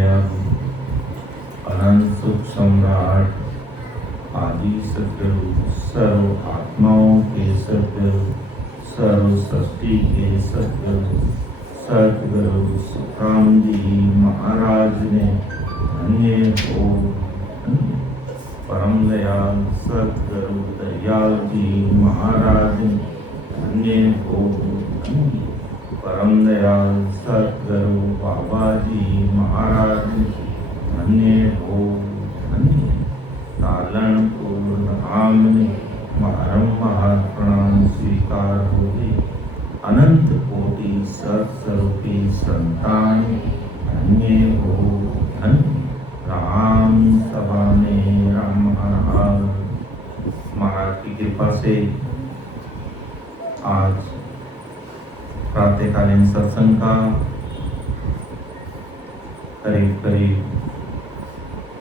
दयालु अनंत सुख सम्राट आदि सतगुरु सर्व आत्माओं के सतगुरु सर्व सृष्टि के सतगुरु सतगुरु सुखराम जी महाराज ने धन्य हो परम दयाल सतगुरु दयाल जी महाराज धन्य हो परम दयाल सतगुरु बाबा जी महाराज धन्य हो तालन पूर्ण आमने बारंबार प्रणाम स्वीकार हो अनंत कोटि सत्स्वरूपी संतान धन्य हो धन्य राम सभा में राम हर महाराज की कृपा से आज प्रातःकालीन सत्संग का करीब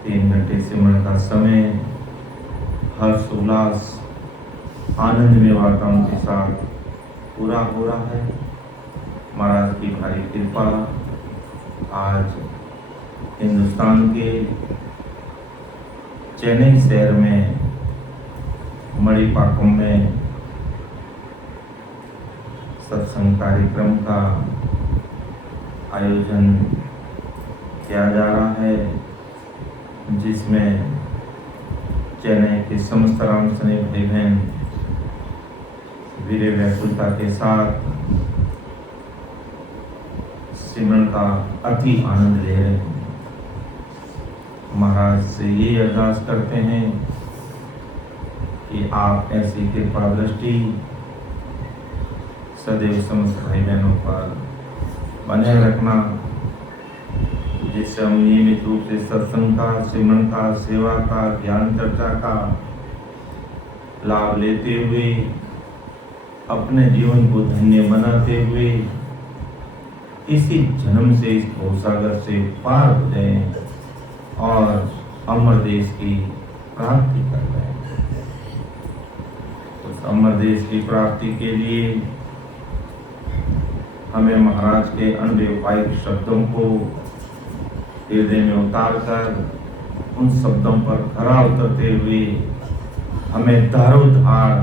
3 घंटे सिमरन का समय हर्ष उल्लास आनंद में वातावरण के साथ पूरा हो रहा है। महाराज की भारी कृपा आज हिंदुस्तान के चेन्नई शहर में मणिपाकम में सत्संग कार्यक्रम का आयोजन किया जा रहा है, जिसमें चेन्नई के समस्त राम सने भाई बहन वीर व्याकुलता के साथ सिमरन का अति आनंद ले रहे हैं। महाराज से ये अरदास करते हैं कि आप ऐसी कृपा दृष्टि सदैव समस्त भाई बहनों पर बनाए रखना, जिससे हम नियमित रूप से सत्संग का, सिमरन का, सेवा का, ज्ञान चर्चा का लाभ लेते हुए अपने जीवन को धन्य बनाते हुए इसी जन्म से इस भवसागर से पार हो जाएं और अमर देश की प्राप्ति कर जाएं। उस अमर देश की प्राप्ति के लिए हमें महाराज के अनव्यवहारिक शब्दों को हृदय में उतार कर उन शब्दों पर खरा उतरते हुए हमें दारोधार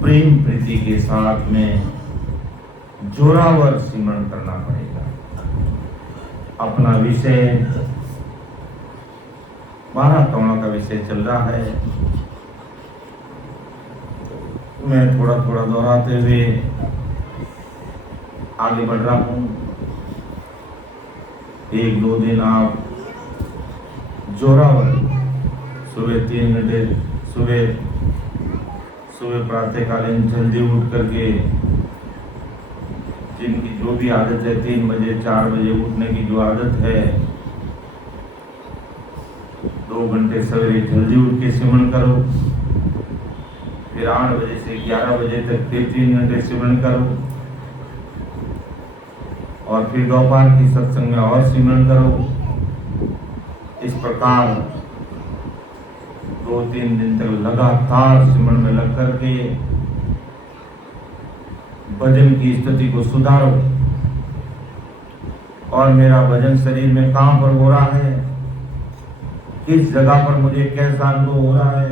प्रेम प्रीति के साथ में जोरावर सिमरन करना पड़ेगा। अपना विषय 12 कौनों का विषय चल रहा है। मैं थोड़ा थोड़ा दोहराते हुए आगे बढ़ रहा हूँ। 1-2 दिन आप जोरावर सुबह 3 घंटे सुबह प्रातःकालीन जल्दी उठ करके, जिनकी जो भी आदत है 3 बजे 4 बजे उठने की जो आदत है, 2 घंटे सवेरे जल्दी उठ के सिमरन करो। फिर 8 बजे से 11 बजे तक फिर 3 घंटे सिमरन करो और फिर दोपहर की सत्संग में और सिमरन करो। इस प्रकार 2-3 दिन तक लगातार सिमरन में लग करके भजन की स्थिति को सुधारो। और मेरा भजन शरीर में कहां पर हो रहा है, किस जगह पर मुझे कैसा अनुभव हो रहा है,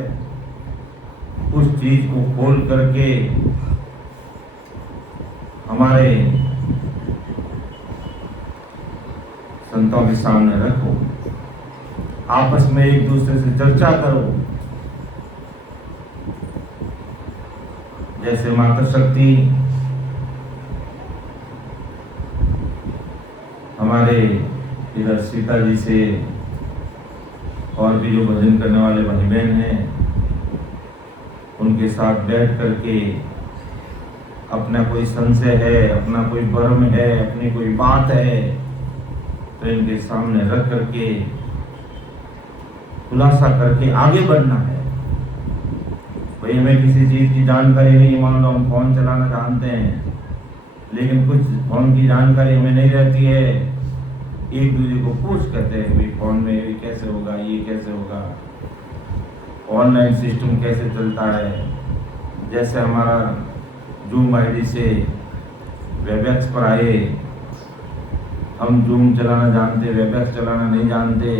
उस चीज को खोल करके हमारे संतों के सामने रखो। आपस में एक दूसरे से चर्चा करो। जैसे माता शक्ति हमारे इधर सीता जी से और भी जो भजन करने वाले भाई बहन हैं, उनके साथ बैठ करके अपना कोई संशय है, अपना कोई भ्रम है, अपनी कोई बात है, तो इनके सामने रख करके खुलासा करके आगे बढ़ना है। भाई हमें किसी चीज की जानकारी नहीं, मान लो हम फोन चलाना जानते हैं, लेकिन कुछ फोन की जानकारी हमें नहीं रहती है। एक दूसरे को पूछ करते हैं भाई फोन में ये कैसे होगा, ये कैसे होगा, ऑनलाइन सिस्टम कैसे चलता है। जैसे हमारा जूम आईडी से वेबएक्स पर आए हम जूम चलाना जानते, वेबएक्स चलाना नहीं जानते,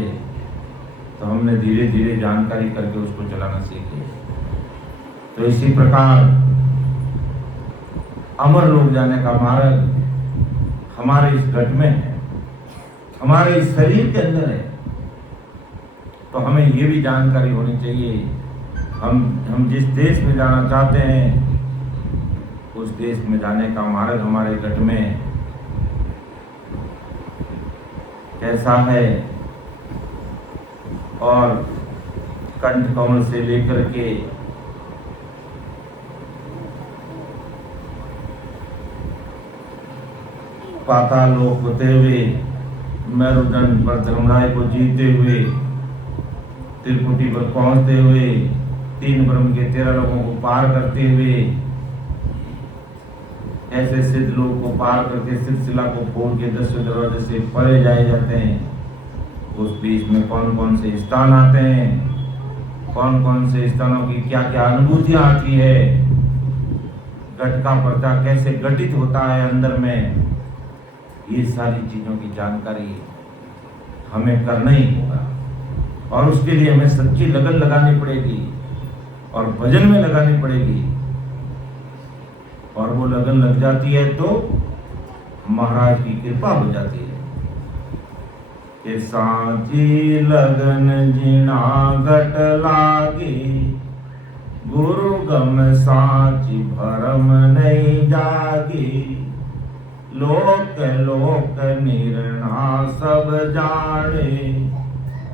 तो हमने धीरे धीरे जानकारी करके उसको चलाना सीखे। तो इसी प्रकार अमर लोक जाने का मार्ग हमारे इस घट में है, हमारे इस शरीर के अंदर है। तो हमें ये भी जानकारी होनी चाहिए, हम जिस देश में जाना चाहते हैं उस देश में जाने का मार्ग हमारे घट में कैसा है, और कंठ कमल से लेकर के पाताल लोक होते हुए, मेरुदंड पर धर्मराय को जीते हुए, त्रिपुटी पर पहुंचते हुए, 3 ब्रह्म के 13 लोगों को पार करते हुए, ऐसे सिद्ध लोग को पार करके सिलसिला को फोड़ के 10वें दरवाजे से परे जाए जाते हैं। उस बीच में कौन कौन से स्थान आते हैं, कौन कौन से स्थानों की क्या क्या अनुभूतियां आती है, घट का पर्दा कैसे घटित होता है अंदर में, ये सारी चीजों की जानकारी हमें करना ही होगा। और उसके लिए हमें सच्ची लगन लगानी पड़ेगी और भजन में लगानी पड़ेगी। और वो लगन लग जाती है तो महाराज की कृपा हो जाती है कि सांची लगन जिना घट लागी, गुरु गम सांची भरम नहीं जागी, लोक लोक निर्णा सब जाने,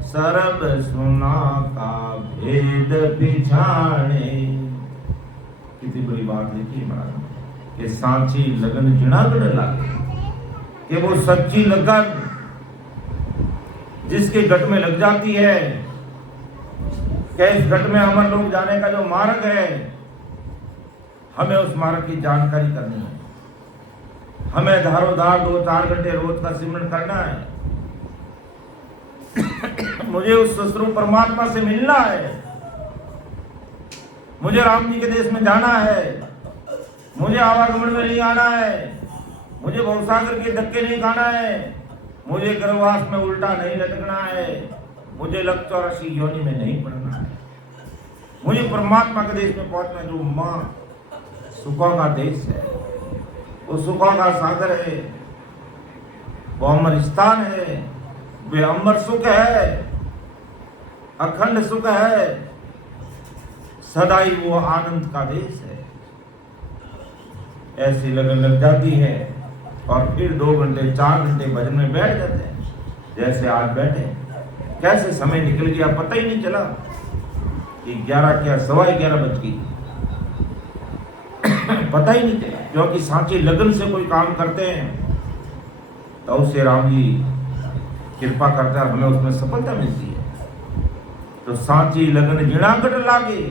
सरब सुना का भेद पिछाने। कितनी बड़ी बात लिखी महाराज कि सांची लगन जिनागढ़ लागे, कि वो सच्ची लगन जिसके घट में लग जाती है, कि इस घट में अमर लोक जाने का जो मार्ग है, हमें उस मार्ग की जानकारी करनी है। हमें धारोधार 2-4 घंटे रोज का सिमरन करना है। मुझे उस ससुर परमात्मा से मिलना है, मुझे राम जी के देश में जाना है, मुझे आवागमन में नहीं आना है, मुझे भवसागर के धक्के नहीं खाना है, मुझे गर्भवास में उल्टा नहीं लटकना है, मुझे लक 84 योनि में नहीं पड़ना है, मुझे परमात्मा के देश में पहुंचना, जो मां सुखों का देश है, वो सुखों का सागर है, वो अमर स्थान है, वे अमर सुख है, अखंड सुख है, सदाई वो आनंद का देश है। ऐसी लगन लग जाती है और फिर 2 घंटे 4 घंटे भजन में बैठ जाते हैं। जैसे आज बैठे, कैसे समय निकल गया पता ही नहीं चला कि 11 क्या 11:15 बज गई, पता ही नहीं चला। क्योंकि सांची लगन से कोई काम करते हैं तो उससे राम जी कृपा करता है, हमें उसमें सफलता मिलती है। तो सांची लगन जिना घट लागे,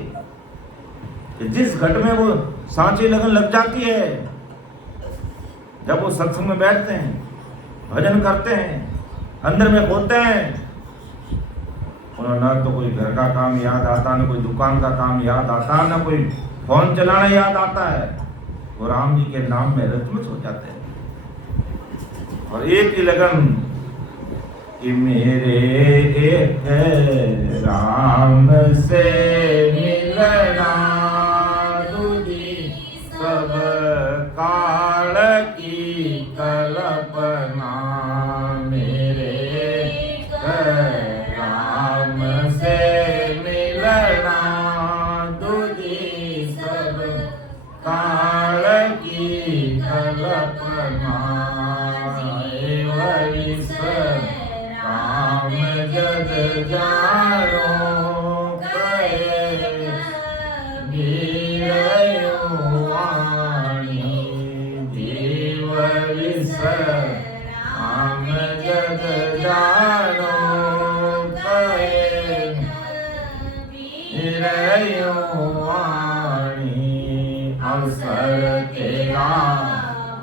जिस घट में वो सांची लगन लग जाती है, जब वो सत्संग में बैठते हैं, भजन करते हैं, अंदर में होते हैं, उन्हें ना तो कोई घर का काम याद आता, ना कोई दुकान का काम याद आता, ना कोई फोन चलाना याद आता है, वो राम जी के नाम में रचमच हो जाते हैं। और एक ही लगन कि मेरे एक राम से मिलना, दूजी सब काल की कल्पना, मेरे एक राम से मिलना, दूजी सब काल की कल्पना, राम जग जानो कहे गिरयो वाणी, जीव विसर राम जग जानो कहे गिरयो वाणी। अवसर तेरा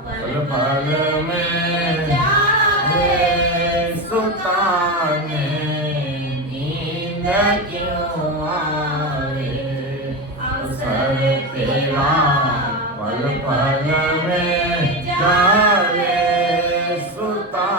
पल पल में सुताने, नींद क्यों आवे, अवसर तेरा पल पल में जावे सुता।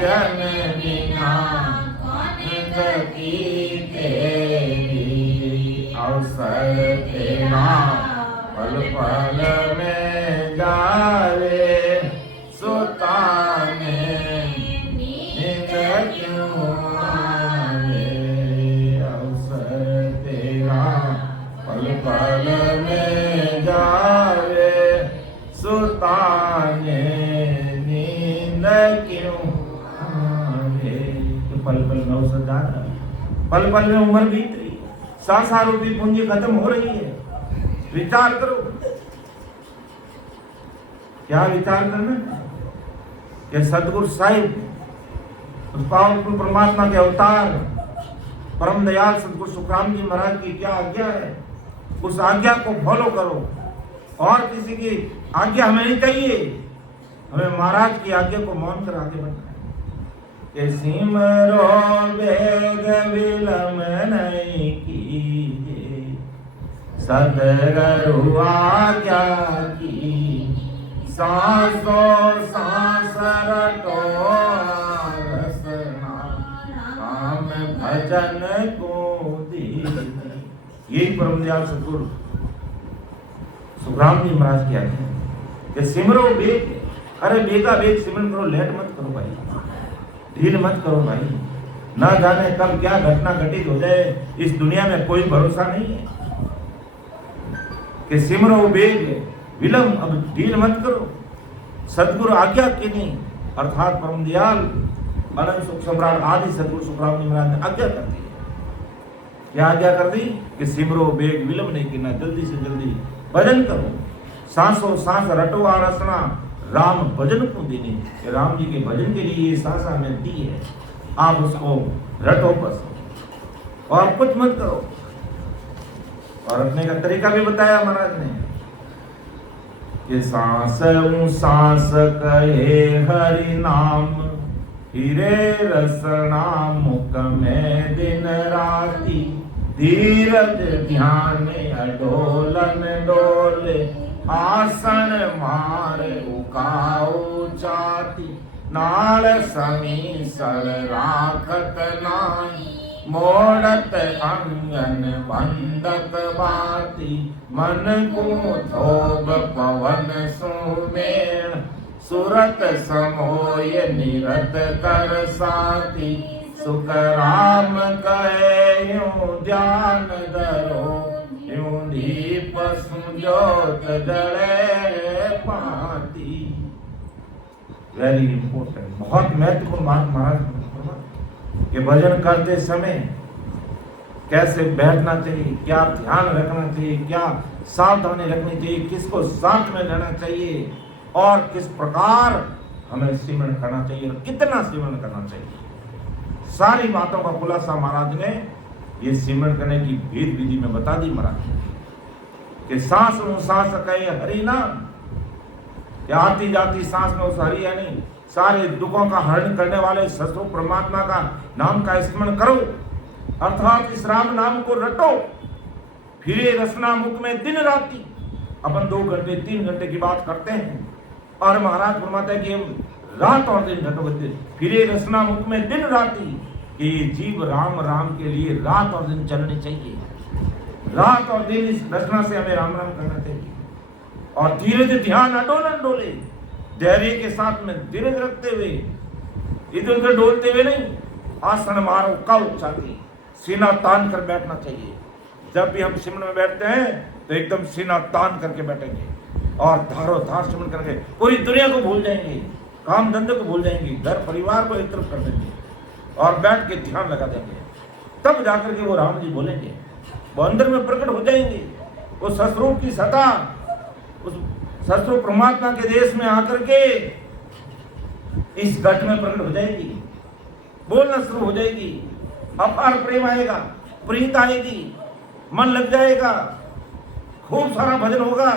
भजन बिना कौन गति तेरी, अवसर तेरा पल पल में जावे, सुताने नींद क्यों आवे, अवसर तेरा पल पल में जावे, सुताने नींद क्यों आवे। पल पल में अवसर जा रहा है, पल पल में उम्र बीत रही, सांसा रूपी पूंजी खत्म हो रही है। विचार करो, क्या विचार करना कि सदगुरु साहिब उस पावरफुल परमात्मा के अवतार परम दयाल सदगुरु सुखराम जी महाराज की क्या आज्ञा है, उस आज्ञा को फॉलो करो। और किसी की आज्ञा हमें नहीं चाहिए, हमें महाराज की आज्ञा को मान कर आगे बढ़ना है। कि सिमरो वेग विलम नहीं कीजे, सदगुरु आज्ञा की, सांसों सांस रटो रसना, राम भजन को दी। यही परम दयाल सदगुरु सुखराम जी महाराज की आज्ञा है कि सिमरो बेग, अरे बेगा बेग सिमरन करो, लेट मत करो भाई, ढील मत करो भाई। ना जाने कब क्या घटना घटित हो जाए, इस दुनिया में कोई भरोसा नहीं है। कि सिमरो बेग विलम, अब ढील मत करो, सदगुरु आज्ञा की नहीं, अर्थात परम दयाल अनंत सुख सम्राट आदि सदगुरु सुखराम जी महाराज ने आज्ञा कर दी। क्या आज्ञा कर दी कि सिमरो बेग विलम नहीं करना, जल्दी से जल्दी भजन करो, सांसों सांस रटो आरसना, राम भजन को देने, राम जी के भजन के लिए ये सांस हमें दी है, आप उसको रटो बस, और कुछ मत करो। और रखने का तरीका भी बताया महाराज ने कि सांस सांस कहे हरि नाम, हीरे रसना मुख में दिन राति, धीरज ध्यान अडोलन डोले, आसन मारे उकाऊ चाती, नाल समीसर राखत नाई, मोड़त अंगन बंदत बाती, मन को थोब पवन सुमेण, सुरत समोय निरत कर साथी, सुख राम कहे यूं ध्यान धरो, यूं दीप सुजोत जले पाती। वेरी इंपॉर्टेंट, बहुत महत्वपूर्ण बात महाराज कि भजन करते समय कैसे बैठना चाहिए, क्या ध्यान रखना चाहिए, क्या सावधानी रखनी चाहिए, किसको साथ में लेना चाहिए, और किस प्रकार हमें सिमरन करना चाहिए और कितना सिमरन करना चाहिए। सारी बातों का खुलासा महाराज ने ये सिमरन करने की भेद विधि में बता दी महाराज कि सांस में सांस कहे हरि नाम, क्या आती जाती सांस में उस हरि यानी सारे दुखों का हरण करने वाले सतगुरु परमात्मा का नाम का स्मरण करो, अर्थात इस राम नाम को रटो, फिरे रसना मुख में दिन राति। अपन 2 घंटे 3 घंटे की बात करते हैं और महाराज फरमाते हैं कि रात और दिन घटो, फिरे रसना मुख में दिन राति, कि जीव राम राम के लिए रात और दिन चलनी चाहिए, रात और दिन इस रचना से हमें राम राम करना चाहिए। और धीरज ध्यान अडोलन डोले, धैर्य के साथ में धीरज रखते हुए, इधर उधर डोलते हुए नहीं, आसन मारो का उच्चाती, सीना तान कर बैठना चाहिए। जब भी हम सिमरन में बैठते हैं तो एकदम सीना तान करके बैठेंगे और धारो धार सिमरन करके पूरी दुनिया को भूल जाएंगे, काम धंधे को भूल जाएंगे, घर परिवार को एक तरफ कर देंगे और बैठ के ध्यान लगा देंगे। तब जाकर के वो राम जी बोलेंगे, वो अंदर में प्रकट हो जाएंगे। वो सतरूप की सत्ता उस सतरूप परमात्मा के देश में आकर के इस घट में प्रकट हो जाएगी, बोलना शुरू हो जाएगी, अपार प्रेम आएगा, प्रीत आएगी, मन लग जाएगा, खूब सारा भजन होगा,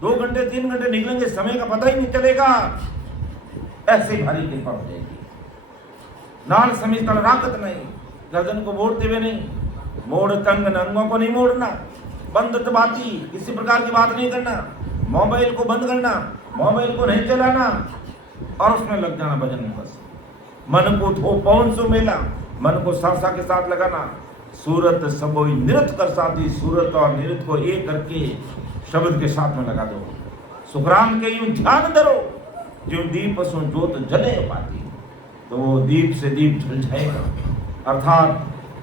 2 घंटे 3 घंटे निकलेंगे, समय का पता ही नहीं चलेगा, ऐसे भारी कृपा हो जाएगी। नाल समीतल राकत नहीं, गर्दन को मोड़ते हुए नहीं, मोड़ तंग अंगों को नहीं मोड़ना, बंद बाती, किसी प्रकार की बात नहीं करना, मोबाइल को बंद करना, मोबाइल को नहीं चलाना और उसमें लग जाना भजन में बस। मन को थो पवन सो मेला, मन को सासा के साथ लगाना। सूरत सबोई निरत कर साथी, सूरत और निरत को एक करके शब्द के साथ में लगा दो। सुखराम के यूं ध्यान धरो, जो दीप सो जोत जले पाती, तो वो दीप से दीप जल जाएगा। अर्थात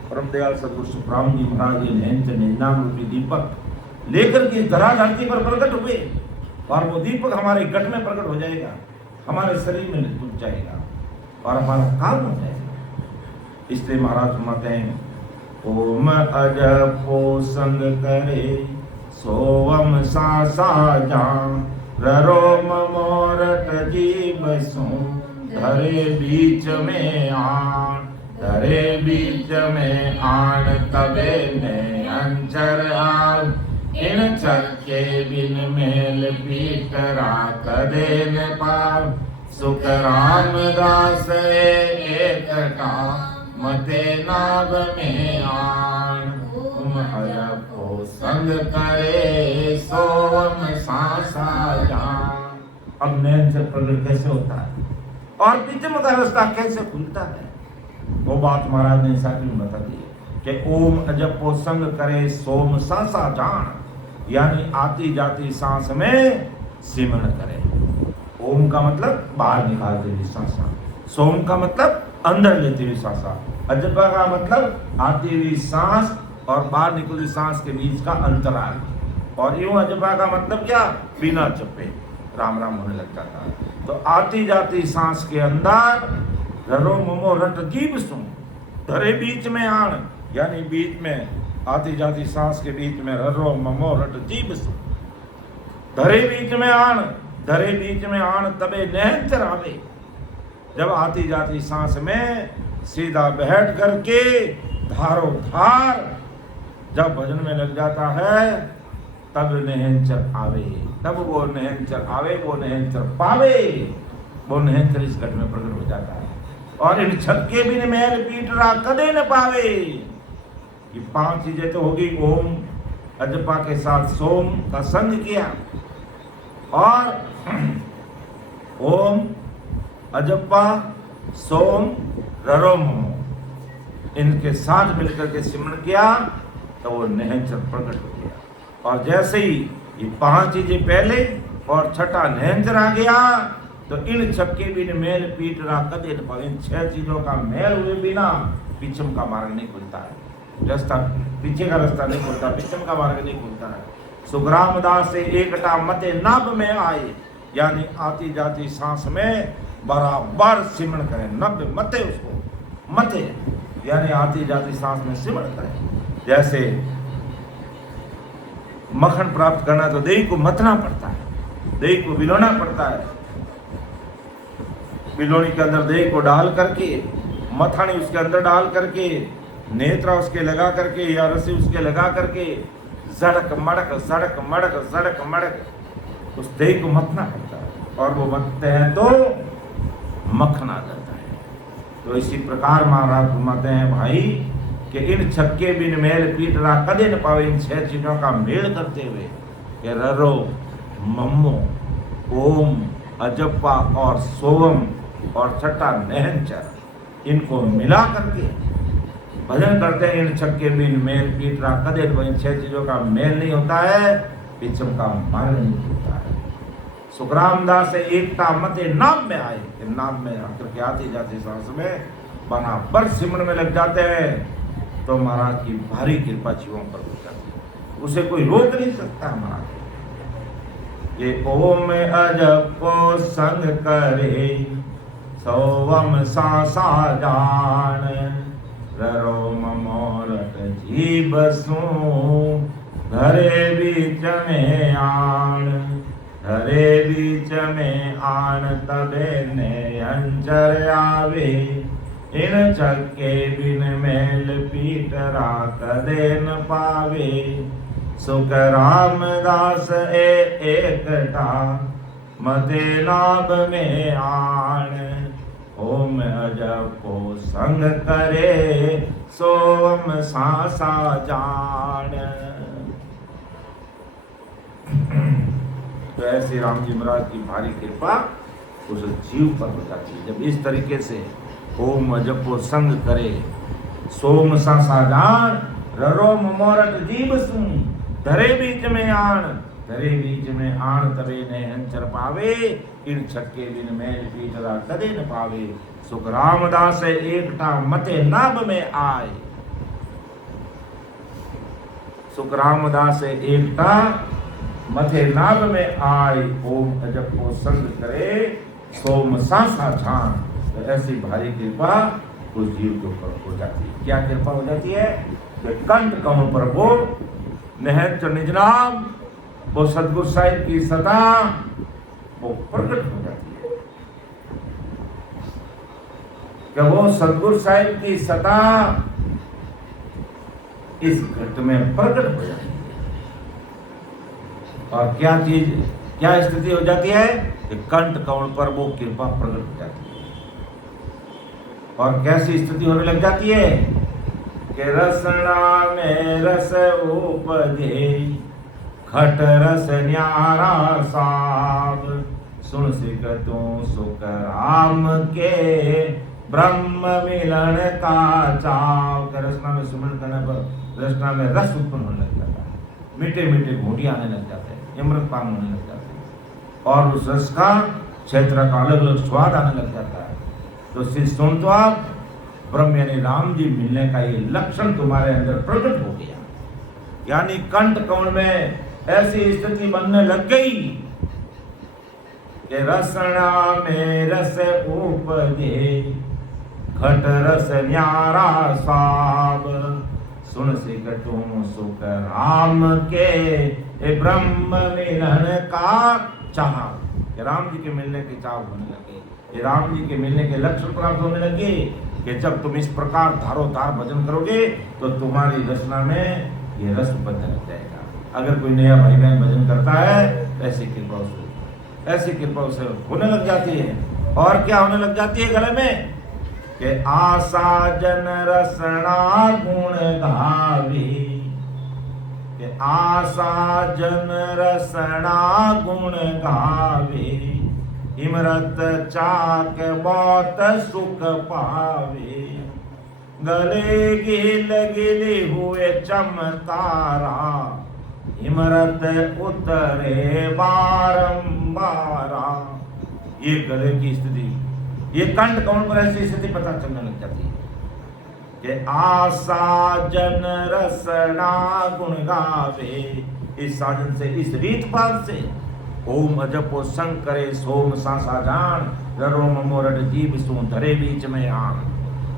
परम दयाल सदगुरु सुखराम जी महाराज नाम रूपी दीपक लेकर के धरा धरती पर प्रकट हुए, और वो दीपक हमारे गट में प्रकट हो जाएगा, हमारे शरीर में डूब जाएगा और हमारा काम हो जाएगा। इसलिए महाराज फरमाते हैं, ओम अजपो संग करे सोवम सा जान, रोम मोरट जीव सो धरे बीच में आन, धरे बीच में आन तबे ने अंचर आन, इन चक्के बिन मेल पीटरा कदे न पाव, सुख रामदास एक का मते नाभ में आन, तुम अजपो संग करे सोम सासा जान। अब नैन से प्रकट कैसे होता है और पिचम का रास्ता कैसे खुलता है, वो बात महाराज ने साथ में बता दी कि ओम अजपो संग करे सोम सासा जान, यानी आती जाती सांस में सिमरण करे। ओम का मतलब बाहर निकालते हुए सांसा, सोम का मतलब अंदर लेते हुए सांसा, अजपा का मतलब आती हुई सांस और बाहर निकली सांस के बीच का अंतराल, और यूं अजपा का मतलब क्या, बिना चुप्पे राम राम होने लग जाता है। तो आती जाती सांस के अंदर ररो ममो रट जीव सुन, धरे बीच में आण, यानी बीच में आती जाती सांस के बीच में ररो ममो रट जीव सुन, धरे बीच में आण, धरे बीच में आण तबे नहचर आवे। जब आती जाती सांस में सीधा बैठ करके धारो धार जब भजन में लग जाता है, तब नहचर आवे, तब वो नहचर आवे, वो नहचर पावे, वो नहचर इस घट में प्रकट हो जाता है। और इन छक्के बिन मैल पीटरा कदे न पावे। ये 5 चीजें तो होगी, ओम अजपा के साथ सोम का संग किया, और ओम अजपा सोम ररोम इनके साथ मिलकर के सिमरण किया, तो वो नहचर प्रकट हो गया। और जैसे ही ये 5 चीजें पहले और छठा नहचर आ गया, तो इन छक्के बिन मेल पीटरा कदे न पावे। इन 6 चीजों का मेल हुए बिना पिछम का मार्ग नहीं खुलता है, रास्ता पीछे का रास्ता नहीं खुलता, पिछम का मार्ग नहीं खुलता है। सुखरामदास से एकटा मते नभ में आए, यानी आती जाती सांस में बराबर सिमरण करें, नभ मते, उसको मते यानी आती जाती सांस में सिमरण करें। जैसे मक्खन प्राप्त करना तो दही को मथना पड़ता है, दही को बिलोना पड़ता है, बिलोनी के अंदर दही को डाल करके, मथानी उसके अंदर डाल करके, नेत्रा उसके लगा करके या रस्सी उसके लगा करके जड़क मड़क सड़क मड़क सड़क मड़क उस दही को मथना पड़ता है, और वो मथते हैं तो मक्खन आ जाता है। तो इसी प्रकार महाराज घुमाते हैं भाई कि इन छक्के बिन मेल पीटरा कदे न पावे। इन 6 चीजों का मेल करते हुए कि ररो मम्मो ओम अजप्पा और सोवम और छठा नहचर, इनको मिला करके भजन करते हैं। इन छक्के बिन मेल पीटरा कदे न पावे। इन 6 चीजों का मेल नहीं होता है, पिछम का मार्ग नहीं होता है। सुखरामदास से एकता मते नाम में आए, नाम में आकर के आती जाती सांस में बराबर सिमरण में लग जाते हैं, तो महाराज की भारी कृपा जीवों पर हो जाती है, उसे कोई रोक नहीं सकता। महाराज ये ओम अजपो संग करे सोवम सासा जान, ररोम मोरट जीव सू धरे बीच में आन, धरे बीच में आन तबे ने अंचर आवे। इन छक्के बिन मेल पीटरा कदे न पावे। सुख रामदास एकटा मते नाभ में आन, ओम अजपो संग करे सोम सासा जान। तो ऐसे राम जी महाराज की भारी कृपा उस जीव पर हो जाती है। जब इस तरीके से ओम जपो संग करे सोम सासा जान ररो मोरट जीव सुन धरे बीच में आण धरे बीच में आण तबे ने हंचर पावे इन छक्के बिन मैल पीटरा कदे न पावे सुख रामदास एकटा मते नाभ में आए सुख रामदास एकटा मथे नाभ में आए ओम जपो संग करे सोम सासा जान। तो ऐसी भारी कृपा उस जीव के ऊपर हो जाती है। क्या कृपा हो जाती है कि कंठ कमल पर वो निहंच निज नाम वो सतगुरु साहिब की सता वो प्रकट हो जाती है कि वो सतगुरु साहिब की सता इस घट में प्रकट हो जाती है। और क्या चीज क्या स्थिति हो जाती है कि कंठ कमल पर वो कृपा प्रकट हो जाती है। और कैसी स्थिति होने लग जाती है कि रसना में रस उपजे खट रस न्यारा साब सुन सिक तू सुख राम के ब्रह्म मिलन का चाव। रसना में सुमन करने पर रसना में रस उत्पन्न होने लग जाता है, मीठे मीठे घूंटी आने लग जाते हैं, अमृत पान होने लग जाते हैं और उस रस का क्षेत्र का अलग अलग स्वाद आने लग जाता है। तो सुन तो आप ब्रह्म यानी राम जी मिलने का ये लक्षण तुम्हारे अंदर प्रकट हो गया, यानी कंठ कमल में ऐसी स्थिति बनने लग गई कि रसना में रस उपजे घट रस न्यारा साब सुन सिक तुम सुख राम के ब्रह्म मिलन का चाह। राम जी के मिलने के चाव होने लगे, ये राम जी के मिलने के लक्षण प्राप्त होने लगे कि जब तुम इस प्रकार धारो धार भजन करोगे तो तुम्हारी रचना में ये रस बनने लग जाएगा। अगर कोई नया भाई बहन भजन करता है तो ऐसी कृपा उसे होने लग जाती है। और क्या होने लग जाती है गले में कि आशा जन रसना गुण गावे कि आशा जन रसना गुण गावे इमरत चाक बहुत सुख पावे गले गिल गिले हुए चमकारा इमरत उतरे बारंबारा। ये गले की स्थिति, ये कंठ कमल पर ऐसी स्थिति पता चलने लग जाती है कि आशा जन रसना गुण गावे। इस साधन से, इस रीत पात से ओम अजपो संग करे सोम सासा जान रोम मोरट जीव सू धरे बीच में आन।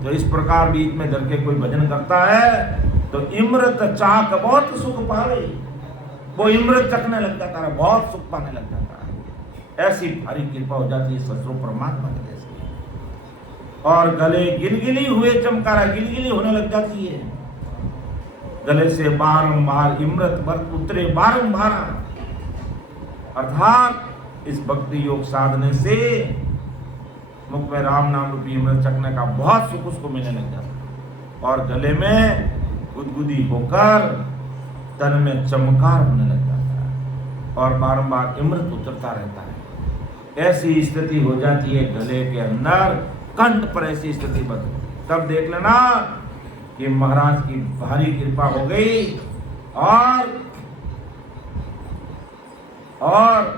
तो इस प्रकार बीच में धर के कोई भजन करता है तो इमृत चाक बहुत सुख पावे, वो इमृत चखने लग जाता है, बहुत सुख पाने लग जाता है। ऐसी भारी कृपा हो जाती है ससुर परमात्मा के जैसे। और गले गिलगिली हुए चमकारा, गिलगिली होने लग जाती है, गले से बारंबार इमृत वर्त उतरे बारंबार। अर्थात इस भक्ति योग साधने से मुख में राम नाम रूपी अमृत चखने का बहुत सुख उसको मिलने लग जाता और गले में गुदगुदी होकर तन में चमकार होने लग जाता है और बारंबार अमृत उतरता रहता है। ऐसी स्थिति हो जाती है गले के अंदर, कंठ पर ऐसी स्थिति बनती। तब देख लेना कि महाराज की भारी कृपा हो गई और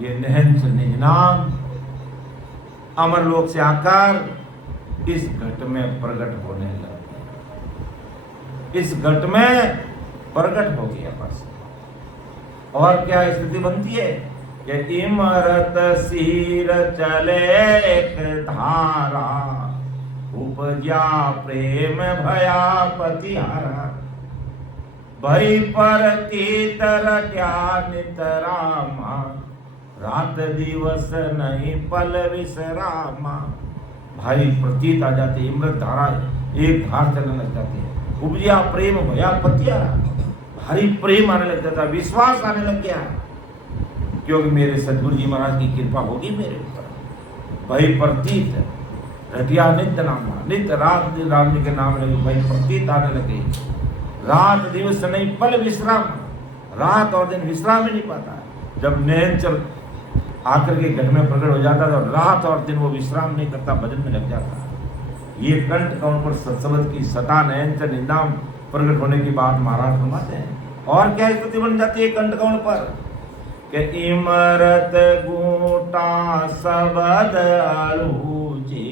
ये निहंच निज नाम अमरलोक से आकर इस घट में प्रकट होने लगा, इस घट में प्रकट हो गया बस। और क्या स्थिति बनती है कि इमरत सिर चले एक धारा उपजा प्रेम भया पतिहारा भई पर तीतर नित रामा रात दिवस नहीं पल विश्रामा। भारी प्रतीत आ जाती है, अमृत धारा एक धार चलने लग जाती है। उपजिया प्रेम भया पतिहारा, भारी प्रेम आने लग जाता है, विश्वास आने लग गया क्योंकि मेरे सदगुरु जी महाराज की कृपा होगी मेरे ऊपर। भाई प्रतीत रटिया नित्य नाम, नित्य रात दिन राम जी के नाम लगे, भाई प्रतीत आने लगे। रात दिवस नहीं पल विश्राम, रात और दिन विश्राम ही नहीं पाता है। जब नैनचर आकर के घट में प्रकट हो जाता था, और रात और दिन वो विश्राम नहीं करता, भजन में लग जाता। ये कंठ कौन पर सत्सबद की सता नयन च निंदा प्रकट होने की बात महाराज फरमाते हैं। और क्या स्थिति बन जाती है कंठ कौन पर कि इमरत गूटा सबद अलूजे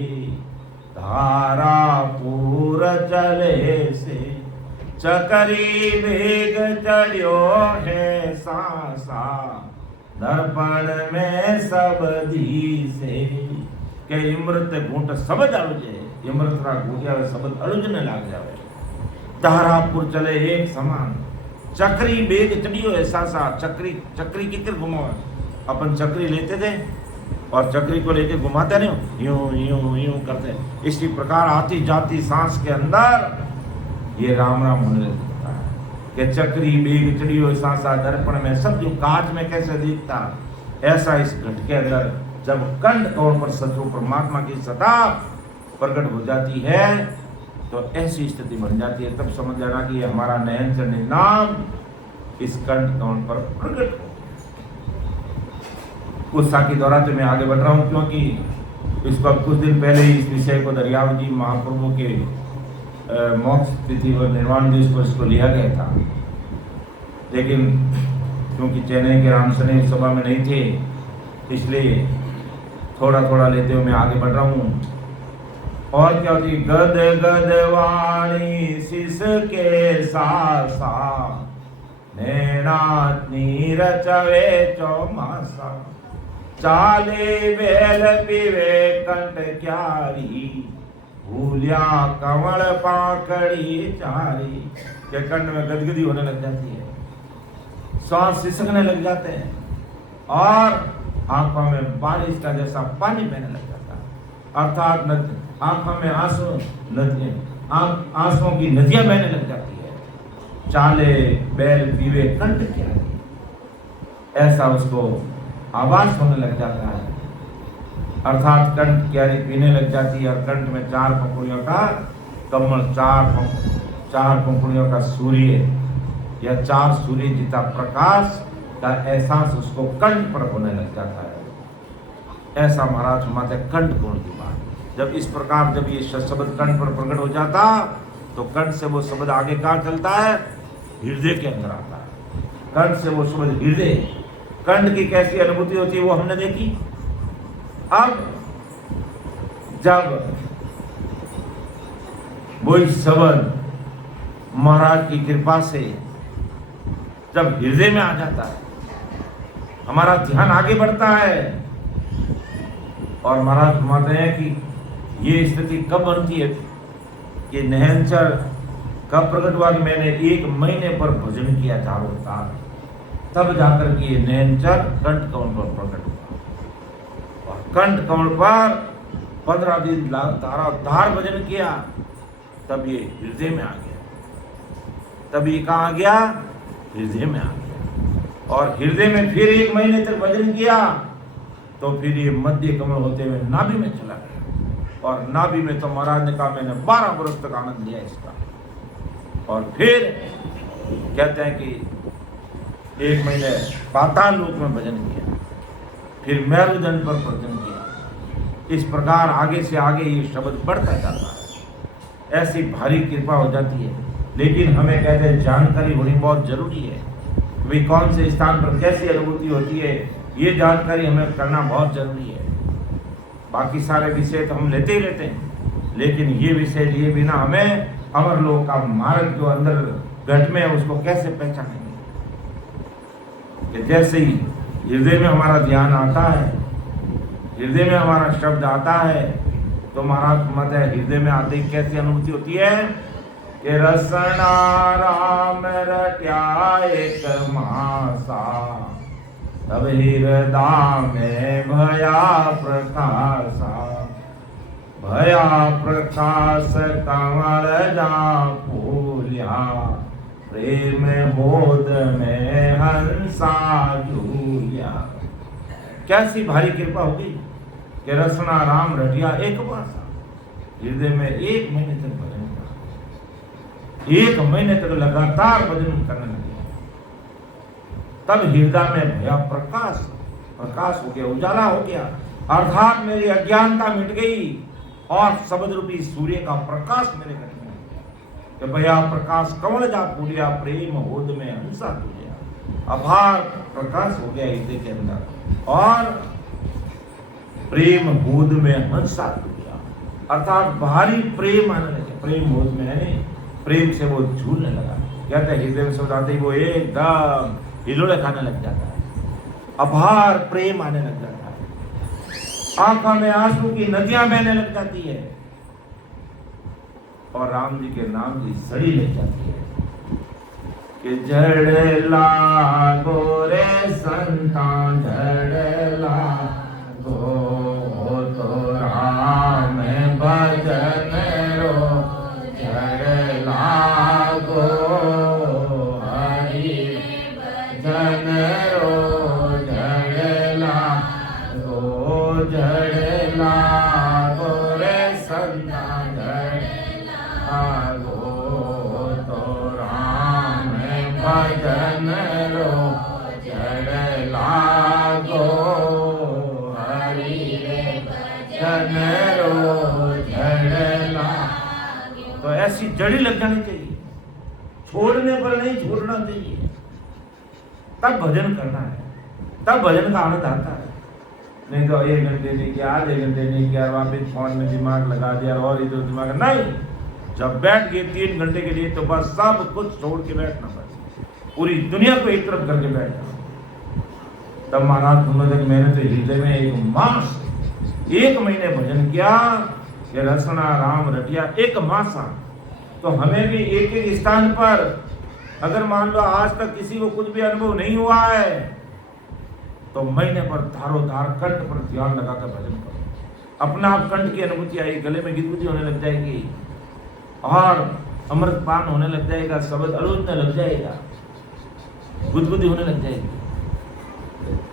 धारा पूर चले से चकरी वेग चढ़ियो है सांसा दर्पण में सब दी से के इमृत घूंट सबद अलुजे, इमृत रा घूंटिया सबद अलुजने लाग जावे, धारापुर चले एक समान, चक्री बेग चढ़ियो है सासा, चक्री किकर घुमावे, अपन चक्री लेते थे और चक्री को लेके घुमाते नहीं, यूं यूं यूं करते। इसी प्रकार आती जाती सांस के अंदर ये राम राम होने लगता है कि चक्री बेग चढ़ियो सासा दर्पण में सब जो कांच में कैसे दिखता, ऐसा इस घट के अंदर जब कंठ कौन पर सत्व परमात्मा की सत्ता प्रकट हो जाती है तो ऐसी स्थिति बन जाती है। तब समझ जाना कि हमारा नयन से नाम इस कंठ कौन पर प्रकट हो। उत्साह की दौरान तो मैं आगे बढ़ रहा हूं क्योंकि इसको कुछ दिन पहले ही इस विषय को दरियाव जी महाप्रभु के मोक्ष तिथि और निर्वाण दिवस को इसको लिया गया था, लेकिन क्योंकि चेन्नई के रामसने सभा में नहीं थे इसलिए थोड़ा थोड़ा लेते हुए मैं आगे बढ़ रहा हूँ। और क्या होती, गद गद वाणी शिष के सासा नैना नीर चवे चौमासा चाले बेल पीवे कंठ क्यारी भूलिया कमल पाकड़ी चारी के कंठ में गदगदी होने लग जाती है, सांस सिसकने लग जाते हैं और आंखों में बारिश का जैसा पानी बहने लग जाता है, अर्थात आंखों में आंसुओं की नदियां बहने लग जाती है। चाले बैल पीवे कंठ क्यारी, ऐसा उसको आवाज होने लग जाता है, अर्थात कंठ क्यारी पीने लग जाती है और कंठ में चार पंखुड़ियों का कमल, चार पंखुड़ियों का सूर्य या चार सूर्य जितना प्रकाश का एहसास उसको कंठ पर होने लग जाता है। ऐसा महाराज फरमाते कंठ गुण की बात। जब इस प्रकार जब ये शब्द कंठ पर प्रकट हो जाता तो कंठ से वो शब्द आगे कहाँ चलता है, हृदय के अंदर आता है। कंठ से वो शब्द हृदय, कंठ की कैसी अनुभूति होती है वो हमने देखी। अब जब वही शब्द महाराज की कृपा से जब हृदय में आ जाता है, हमारा ध्यान आगे बढ़ता है और महाराज फरमाते हैं कि ये स्थिति कब बनती है कि नयनचर कब प्रकट हुआ कि मैंने 1 महीने पर भजन किया चारों साल, तब जाकर के ये नयनचर कंठ कमल पर प्रकट हुआ और कंठ कमल पर 15 दिन धार भजन किया, तब ये हृदय में आ गया। तब ये कहाँ आ गया, हृदय में आ गया और हृदय में फिर 1 महीने तक भजन किया तो फिर ये मध्य कमल होते हुए नाभि में चला गया और नाभि में तो महाराज ने कहा मैंने 12 वर्ष तक आनंद लिया इसका। और फिर कहते हैं कि 1 महीने पाताल लोक में भजन किया, फिर मेरुदंड पर भजन किया। इस प्रकार आगे से आगे ये शब्द बढ़ता जाता है, ऐसी भारी कृपा हो जाती है। लेकिन हमें कहते हैं जानकारी होनी बहुत जरूरी है, वे कौन से स्थान पर कैसी अनुभूति होती है ये जानकारी हमें करना बहुत जरूरी है। बाकी सारे विषय तो हम लेते ही लेते हैं, लेकिन ये विषय लिए बिना हमें अमर लोक का मार्ग जो अंदर घट में है उसको कैसे पहचानेंगे। कि जैसे ही हृदय में हमारा ध्यान आता है, हृदय में हमारा शब्द आता है, तो महाराज मत है हृदय में आते ही कैसी अनुभूति होती है कि रसना राम रट्या एक मासा तब हृदय में भया प्रकाशा, भया प्रकाश कमल जा फूलिया प्रेम बोध में हंसा झूलिया। कैसी भारी कृपा होगी कि रसना राम रटिया एक मासा, हृदय में 1 महीने तक भजन करा, 1 महीने तक लगातार भजन करने लगे। तब हृदय में भया प्रकाश प्रकाश हो गया, उजाला हो गया, अर्थात मेरी अज्ञानता मिट गई और शब्द रूपी सूर्य का प्रकाश मेरे घर में कि भैया प्रकाश कमल जा फूलिया, प्रेम होद में हंसा तुलिया। अभार प्रकाश हो गया हृदय के अंदर और प्रेम होद में हंसा तुलिया, अर्थात भारी प्रेम आने लगे। प्रेम होद में है, प्रेम से वो झूलने लगा। कहते हैं हृदय में शब्द आते ही वो एकदम हिलोड़े खाने लग जाता है, अभार प्रेम आने लग जाता है, आंखों में आंसू की नदियां बहने लग जाती है और राम जी के नाम की सड़ी लग जाती है कि झड़ लागो रे संतान, झड़ लागो तो राम भजन रो, झड़ लागो हरि भजन रो, झड़ लागो रे संतान, झड़ लागो तो राम भजन रो, झड़ लागो हरि भजन रो, झड़ लागो। तो ऐसी जड़ी लग जानी चाहिए, छोड़ने पर नहीं छोड़ना चाहिए, तब भजन करना है, तब भजन का आनंद आता है। नहीं तो 1 घंटे नहीं किया, आधे घंटे नहीं किया, वापिस फोन में दिमाग लगा दिया और इधर दिमाग नहीं। जब बैठ गए 3 घंटे के लिए तो बस सब कुछ छोड़ के बैठना, बस पूरी दुनिया को एक तरफ करके बैठना। तब महाराज सुंदर मैंने तो हृदय में 1 मास 1 महीने भजन किया, ये रसना राम रटिया 1 मासा। तो हमें भी एक स्थान पर अगर मान लो आज तक किसी को कुछ भी अनुभव नहीं हुआ है तो महीने पर धारो धार कंठ पर ध्यान लगाकर भजन करो, अपना आप कंठ की अनुभूति आएगी, गले में गिदगुदी होने लग जाएगी और अमृतपान होने लग जाएगा, शब्द अरूदने लग जाएगा, गुदगुदी होने लग जाएगी।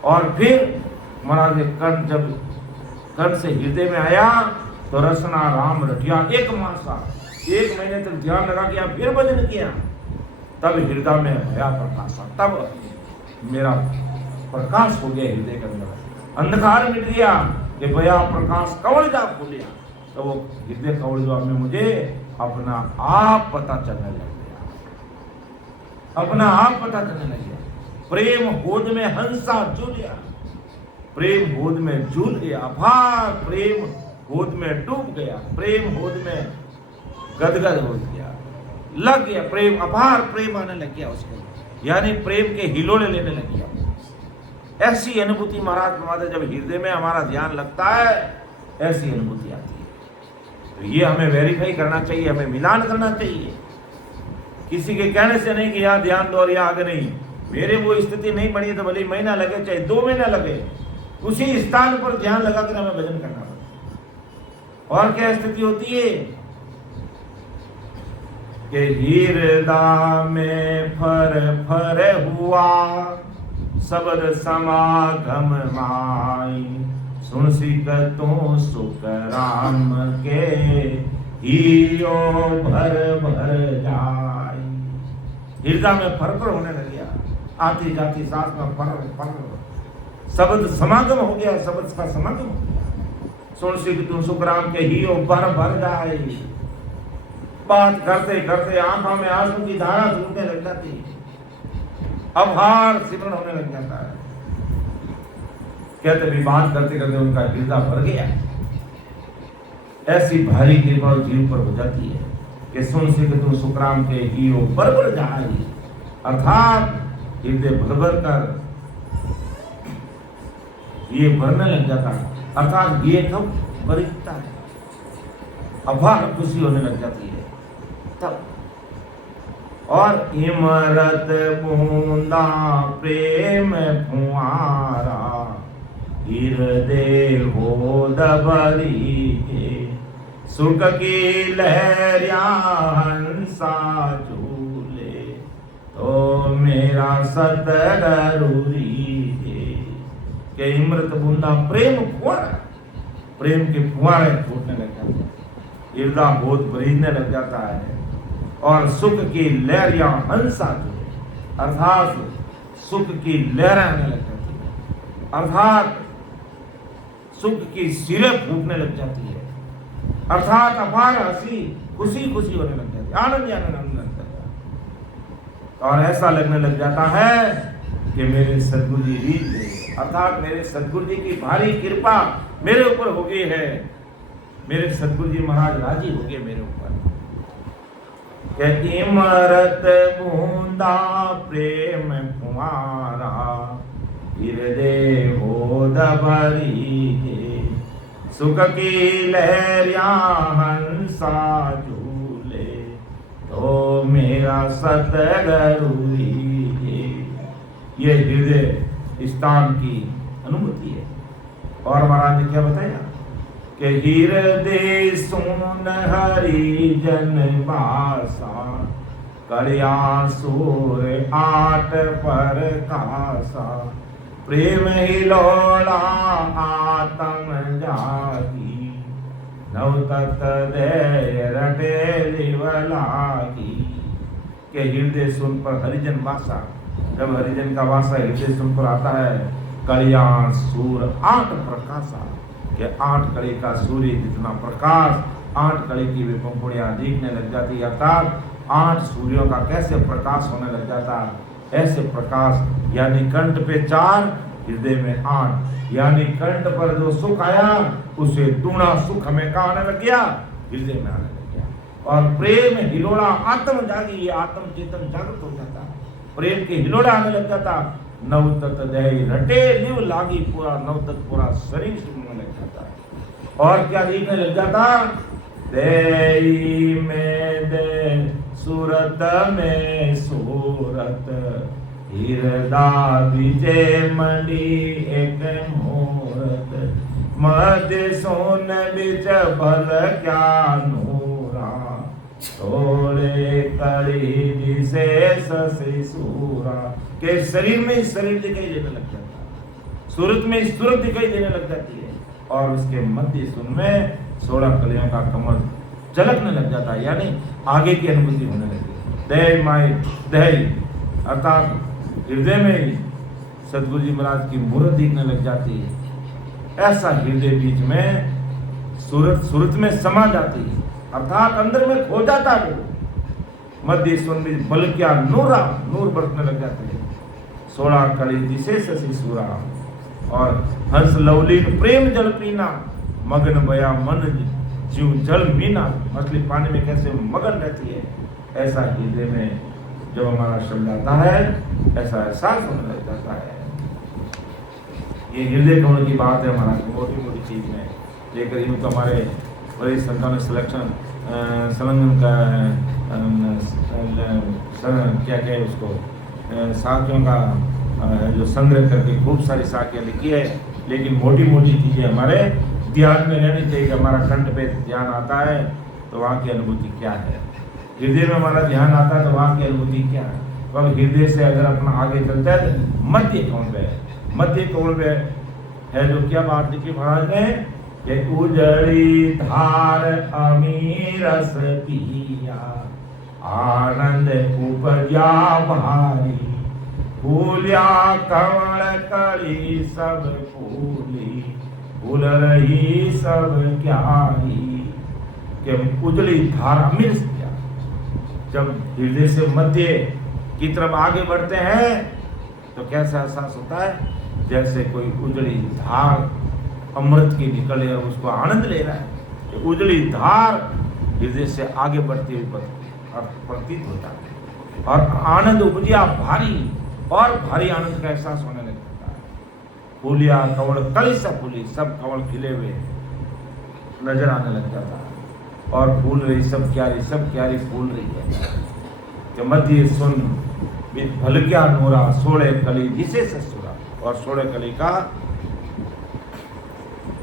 और फिर महाराज के कंठ जब कंठ से हृदय में आया तो रसना राम रटिया 1 मासा, 1 महीने तक ध्यान लगा किया, फिर भजन किया, तब हृदय में भया प्रकाश, तब मेरा प्रकाश हो गया हृदय के अंदर, अंधकार मिट गया कि भया प्रकाश कवल जा फूलिया। तो वो हृदय कवल जो में मुझे अपना आप पता चलने लग गया, अपना आप पता चलने लग गया। प्रेम होद में हंसा झूलिया, प्रेम होद में झूल गया, अभार प्रेम होद में डूब गया, प्रेम होद में गदगद हो गया, लग गया प्रेम, अपार प्रेम आने लग गया उसको, यानी प्रेम के हिलोड़े लेने लग गया। ऐसी अनुभूति महाराज फरमाते जब हृदय में हमारा ध्यान लगता है ऐसी अनुभूति आती है। तो ये हमें वेरीफाई करना चाहिए, हमें मिलान करना चाहिए, किसी के कहने से नहीं कि यहाँ ध्यान दो और यहाँ आगे नहीं। मेरे वो स्थिति नहीं बनी तो भले महीना लगे चाहे 2 महीना लगे, उसी स्थान पर ध्यान लगाकर हमें भजन करना पड़ता। और क्या स्थिति होती है कि हृदय में फर फर हुआ शब्द समागम माई, सुन सिक तो सुख राम के हियो भर भर जाई। हृदय में फर फर होने लग गया, आती जाती सांस में फर फर, शब्द समागम हो गया, शब्द का समागम हो गया। सुन सिक तो सुख राम के हियो भर भर जाई। बात करते करते आंखों में आंसू की धारा छूटने लग जाती है, अभार सिमरण होने लग जाता है। कहते भी बात करते करते उनका हृदय भर गया। ऐसी भारी कृपा जीव पर हो जाती है कि सुन सिक तू सुखराम के हियो बरबर जाई, अर्थात हृदय भर भर कर ये भरने लग जाता है, अर्थात ये कब बरकता है, अभार खुशी होने लग जाती है तब। और इमरत बूंदा प्रेम फुआरा, हृदय हो दबरी के, सुख की लहरिया हंसा झूले, तो मेरा सतगरूरी के इमृत बूंदा प्रेम फुआरा, प्रेम के फुआरे फूटने लग जाते हैं, हृदय बहुत भरीजने लग जाता है और सुख की लहरियां हंसा जो, अर्थात सुख की लहरें आने लग जाती है, अर्थात सुख की सिरें फूटने लग जाती है, अर्थात अपार हंसी खुशी खुशी होने लग जाती है, आनंद आनंद आनंद लग जाता है। और ऐसा लगने लग जाता है कि मेरे सदगुरु जी रीत गए, अर्थात मेरे सदगुरु जी की भारी कृपा मेरे ऊपर हो गई है, मेरे सदगुरु जी महाराज राजी हो गए मेरे ऊपर। कि इमरत बूंदा प्रेम कुमारा, हृदय होद भरी के, सुख की लहरिया हंसा झूले, तो मेरा सतगुरु ये हृदय स्थान की अनुभूति है। और महाराज ने क्या बताया कि हृदय सुन हरि जन बासा, कड़िया सूर आठ पर कासा, प्रेम हिलोला आत्म जागी, नव तत दे रटे लिवलागी। के हृदय सुन पर हरिजन वासा, जब हरिजन का वासा हृदय सुन पर आता है, कड़िया सूर आठ प्रकाशा, के 8 कड़ी का सूर्य जितना प्रकाश 8 कड़ी की वे पंखुड़ियां दिखने लग जाती है, अर्थात 8 सूर्यों का कैसे प्रकाश होने लग जाता, ऐसे प्रकाश, यानी कंठ पे 4 हृदय में 8, यानी कंठ पर जो सुख आया उसे दूना सुख हमें कहाँ आने लग गया, हृदय में आने लग गया। और प्रेम हिलोड़ा आत्म जागी, ये आत्म चेतन जागृत हो जाता, प्रेम के हिलोड़ा आने लग जाता, नव तत् दही रटे लिव लागी, पूरा नव तत् पूरा शरीर सुनने लग जाता है। और क्या दिखने लग जाता, देई में दे सूरत में सूरत, हृदय विजय मंडी एक मूरत, मध्य सोन बिच बल क्या नूरा, थोड़े कड़ी जिसे ससी सूरा। के शरीर में शरीर दिखाई देने लग जाता है, सूरत में सूरत दिखाई देने लग जाती है, और उसके मध्य सुन में 16 कलियों का कमल झलकने लग जाता है, यानी आगे की अनुभूति होने लगी। दही माई दही, अर्थात हृदय में ही सदगुरु जी महाराज की मूर्त दिखने लग जाती है। ऐसा हृदय बीच में सूरत में समा जाती है, अर्थात अंदर में खो जाता है वो। मध्य सुन में बल क्या नूरा, नूर बरसने लग जाते हैं, 16 कड़ी जिसे शशि सूरा, और हंस लवलीन प्रेम जल पीना, मगन बया मन जीव जल मीना। मछली पानी में कैसे मगन रहती है, ऐसा हृदय में जब हमारा शब्द आता है ऐसा एहसास होने लग जाता है। ये हृदय कमल की बात है हमारा, मोटी मोटी चीज में लेकर यूँ तो हमारे बड़ी संख्या में सिलेक्शन संलग्न का क्या कहे उसको साखियों का जो संग्रह करके खूब सारी साखियाँ लिखी है, लेकिन मोटी मोटी चीज़ें हमारे ध्यान में रहनी चाहिए। हमारा कंठ पे ध्यान आता है तो वहाँ की अनुभूति क्या है, हृदय में हमारा ध्यान आता है तो वहाँ की अनुभूति क्या है। तो अब हृदय से अगर अपना आगे चलता है तो मध्य कौन पे है, मध्य कौन पे है जो क्या बात लिखी महाराज ने कि उजड़ी धार अमीरस पिया, आनंद उपजा भारी, फूलिया कमल कड़ी सब फूली, फूल रही सब क्यारी। कि उजड़ी धार अमीरस पिया, जब हृदय से मध्य की तरफ आगे बढ़ते हैं तो कैसा एहसास होता है, जैसे कोई उजड़ी धार अमृत की निकले और उसको आनंद ले रहा है। उजड़ी धार हृदय से आगे बढ़ती हुई प्रतीत होता है, और आनंद उपजिया भारी, और भारी आनंद का एहसास होने लग जाता है। फूलिया कवल कली सब फूली, सब कवल खिले हुए नजर आने लग जाता है, और फूल रही सब क्यारी फूल रही है। कि मध्य सुन भलक्या नूरा, 16 कली जिसे ससुरा, और 16 कली का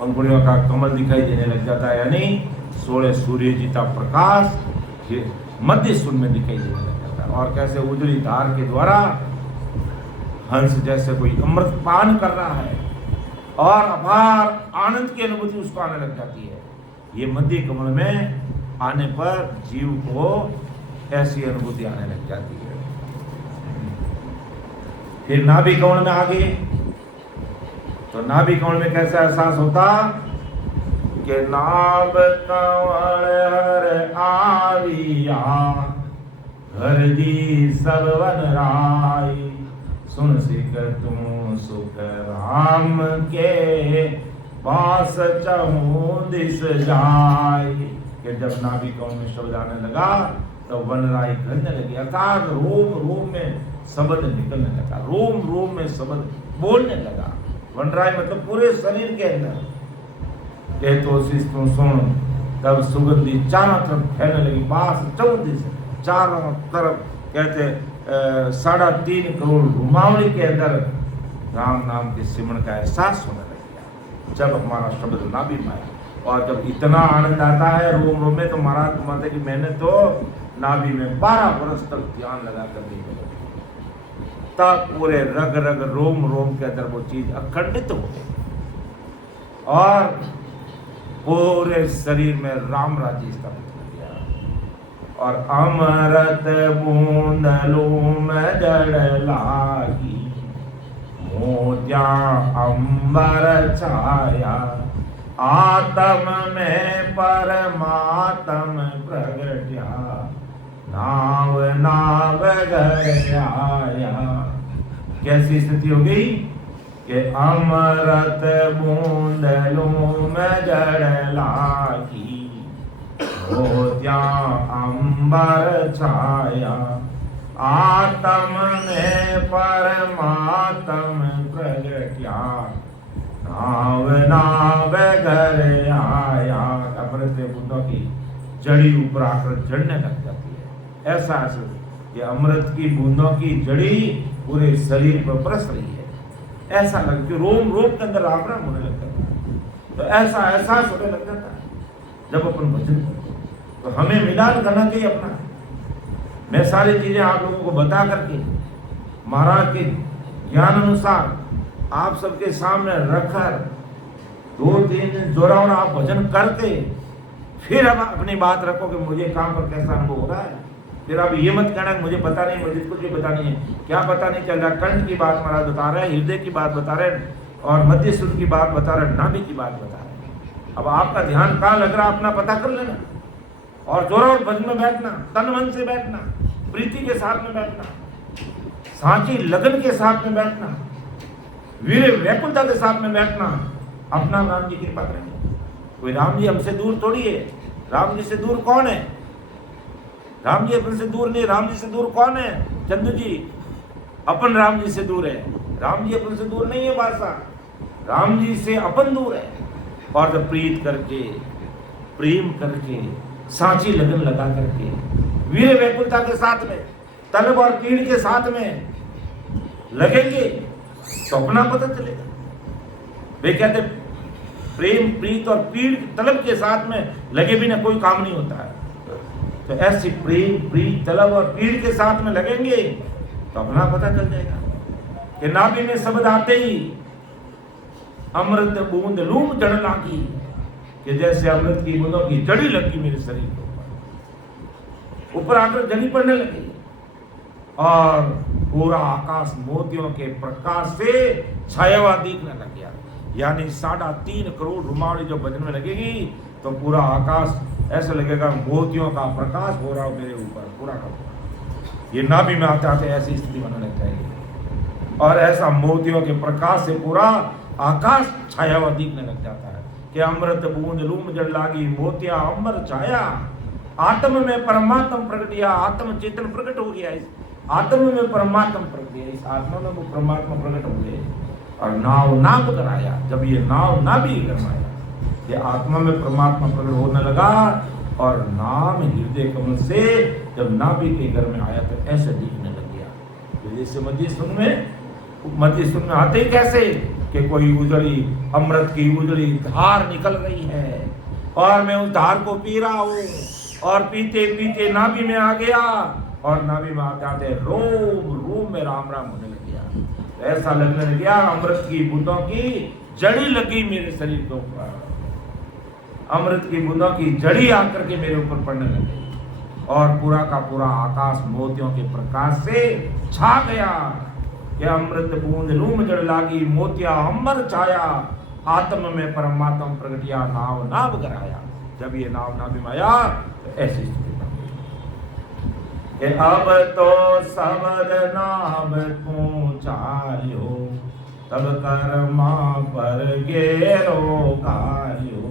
अंकुड़ियों का कमल दिखाई देने लग जाता है, यानी 16 सूर्य जी का प्रकाश मध्य सुन में दिखाई देने लग जाता है। और कैसे उजड़ी धार के द्वारा हंस जैसे कोई अमृत पान कर रहा है और अपार आनंद की अनुभूति उसको आने लग जाती है। ये मध्य कमल में आने पर जीव को ऐसी अनुभूति आने लग जाती है। फिर नाभि कमल में आगे तो नाभि कमल में कैसा एहसास होता कि नाभ कमल हर आविया, हर जी सब वन राई, सुन सिख तू सुख राम के, पास चहु दिस जाय। कि जब नाभि कमल में शब्द आने लगा तो वनराई करने लगी, अर्थात रोम रोम में शब्द निकलने लगा, रोम रोम में शब्द बोलने लगा। वनराई मतलब पूरे शरीर के अंदर। के तो तू सुन, तब सुगंधी चारों तरफ फैलने लगी, बास चौदी से चारों तरफ कहते 3.5 करोड़ रुमावली के अंदर राम नाम के सिमरन का एहसास होने लग गया जब हमारा शब्द नाभि में आया। और जब इतना आनंद आता है रोम रोम में, तो महाराज कहते कि मैंने तो नाभि में 12 वर्ष तक ध्यान लगा कर दी, तब पूरे रग रग रोम रोम के अंदर वो चीज अखंडित हो गई और पूरे शरीर में राम राज्य स्थापित हो गया। और अमृत बूंदलू में जड़ लागी, मोतिया अंबर छाया, आत्म में परमात्म प्रगट्या, नाव नाव घर आया। कैसी स्थिति हो गई कि अमृत बूंदलू में जड़ लागी, मोतिया अंबर छाया, आत्म में परमात्म प्रगट्या, नाव नाव घर आया। अमृत बूंदों की जड़ी ऊपर आकर चढ़ने लग जाती है। ऐसा ये अमृत की बूंदों की जड़ी पूरे शरीर पर बरस रही है। ऐसा लग कि रोम रोम के अंदर राम राम होने लग जाता है। तो ऐसा एहसास होने लग जाता है जब अपन भजन करते हैं। तो हमें मिलान करना चाहिए अपना। मैं सारी चीजें आप लोगों को बता करके महाराज के ज्ञान अनुसार आप सबके सामने रखकर 2-3 दिन जोरावर आप भजन करके फिर अब अपनी बात रखो कि मुझे कहाँ पर कैसा अनुभव हो रहा है। फिर आप ये मत कहना मुझे पता नहीं, मुझे कुछ भी पता नहीं है। क्या पता नहीं चल रहा? कंठ की बात महाराज बता रहे हैं, हृदय की बात बता रहे हैं और मध्य सुर की बात बता रहे हैं, नाभि की बात बता रहे हैं। अब आपका ध्यान कहाँ लग रहा है अपना पता कर लेना और जोरावर भजन में बैठना, तन मन से बैठना, प्रीति के साथ में बैठना, सांची लगन के साथ में बैठना, वीर व्याकुलता के साथ में बैठना। अपना राम जी की कृपा करेंगे। कोई राम जी हमसे दूर थोड़ी है। राम जी से दूर कौन है? राम जी अपन से दूर नहीं। राम जी से दूर कौन है? चंदू जी अपन राम जी से दूर है। राम जी अपन से दूर नहीं है बादशाह। राम जी से अपन दूर है। और जब प्रीत करके, प्रेम करके, सांची लगन लगा करके, वीर व्याकुलता के साथ में, तलब और कीड़ के साथ में लगेंगे तो अपना पता चलेगा। वे कहते प्रेम प्रीत और पीड़ तलब के साथ में लगे बिना कोई काम नहीं होता है। तो ऐसी प्रेम प्रीत तलब और पीड़ के साथ में लगेंगे तो अपना पता चल जाएगा कि नाभि में शब्द आते ही अमृत बूंद लूम जड़ लागी, कि जैसे अमृत की बूंदों की जड़ी लगी मेरे शरीर के ऊपर आकर जड़ी पड़ने लगी और पूरा आकाश मोतियों के प्रकाश से छाया हुआ दिखने लग गया। यानी 3.5 करोड़ रुमावली जो बजन में लगेगी तो पूरा आकाश ऐसा लगेगा मोतियों का प्रकाश हो रहा हो मेरे ऊपर पूरा का पूरा। ये नाभि में आते आते ऐसी स्थिति बनने लग जाएगी और ऐसा मोतियों के प्रकाश से पूरा आकाश छाया हुआ दिखने लग जाता है कि अमृत बूंद लूम जड़ लागी, मोतिया अंबर छाया, आत्म में परमात्मा प्रकट किया। आत्म चेतन प्रकट हो गया। इस आत्म में परमात्मा प्रकट किया। इस आत्मा में वो परमात्मा प्रकट हो गए और नाव नाभ कराया। जब ये नाव नाभि करवाया, ये आत्मा में परमात्मा प्रकट होने लगा और नाम हृदय कमल से जब नाभि के घर में आया तो ऐसे दिखने लग गया। तो जैसे मध्य सुन में आते ही कैसे कि कोई उजड़ी अमृत की उजड़ी धार निकल रही है और मैं उस धार को पी रहा हूँ और पीते पीते नाभि में आ गया और नाभि में आते आते रोम रोम में राम राम होने लग गया। तो ऐसा लगने लग गया अमृत की बूंदों की जड़ी लगी मेरे शरीर के ऊपर। अमृत की बूंदों की जड़ी आकर के मेरे ऊपर पड़ने लगी और पूरा का पूरा आकाश मोतियों के प्रकाश से छा गया कि अमृत बूंद रूम जड़ लागी, मोतिया अंबर छाया, आत्म में परमात्मा प्रगटिया, नाव नाव कराया। जब ये नाव नाभि में आया तो ऐसी स्थिति कि अब तो सबद नाभ पूछायो, तब कर्मा पर गेरो गायो,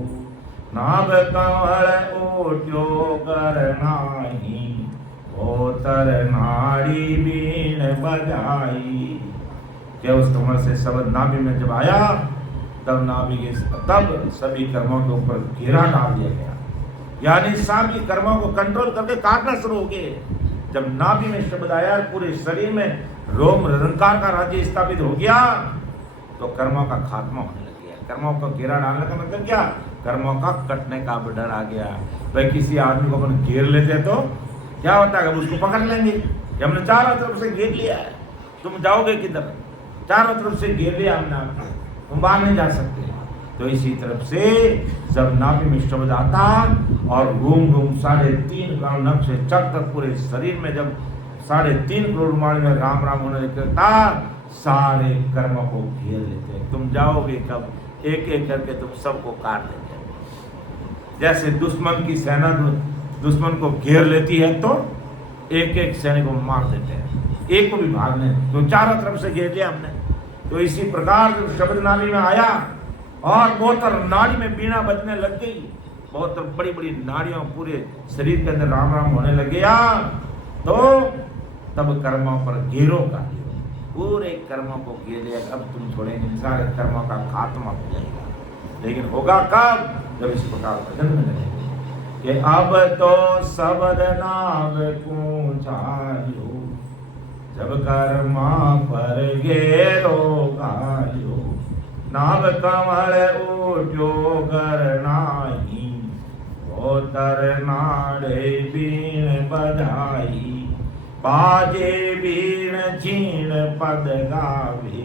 नाभ कंवल उठ्यो करनाही, ओतर नाड़ी बीन बजाई। क्या उस कमर से शब्द नाभि में जब आया तब सभी कर्मों के ऊपर घेरा डाल दिया गया, यानी सभी कर्मों को कंट्रोल करके काटना शुरू हो गए। जब नाभि में शब्द आया, पूरे शरीर में रोम रंकार का राज्य स्थापित हो गया, तो कर्मों का खात्मा होने लग गया। कर्मों को घेरा डालने का मतलब क्या? कर्मों का कटने का डर आ गया। भाई किसी आदमी को अपन घेर लेते तो क्या होता है, उसको पकड़ लेंगे कि हमने चारों तरफ से घेर लिया है, तुम जाओगे किधर? चारों तरफ से घेर लिया हमने आपको, तुम बाहर नहीं जा सकते। तो इसी तरफ से जब नाभि में शब्द आता और रूम 3.5 करोड़ नख से चक तक पूरे शरीर में जब 3.5 करोड़ माड़ में राम राम होने लगता, सारे कर्मों को घेर लेते हैं। तुम जाओगे कब? एक एक करके तुम सबको काट देते हैं। जैसे दुश्मन की सेना दुश्मन को घेर लेती है तो एक एक सैनिक को मार देते हैं, एक को भी भागने, तो चारों तरफ से घेर लिया हमने। तो इसी प्रकार जब शब्द नाभि में आया और बहुत नाड़ी में बीना बजने लग गई, बहुत बड़ी बड़ी नाड़ियों पूरे शरीर के अंदर राम राम होने लग गया, तो तब कर्मों पर घेरो का पूरे कर्मों को घेर लिया। अब तुम छोड़ेंगे, सारे कर्मों का खात्मा हो जाएगा। लेकिन होगा कब? जब इस प्रकार भजन में लगेंगे कि अब तो सबद नाभ पूछायो, जब कर्मा पर घेरो गायो, नाभ कमल उठ्यो करनाही, ओतर नाड़े बीन बजाई, बाजे बीन छीण पद गावे,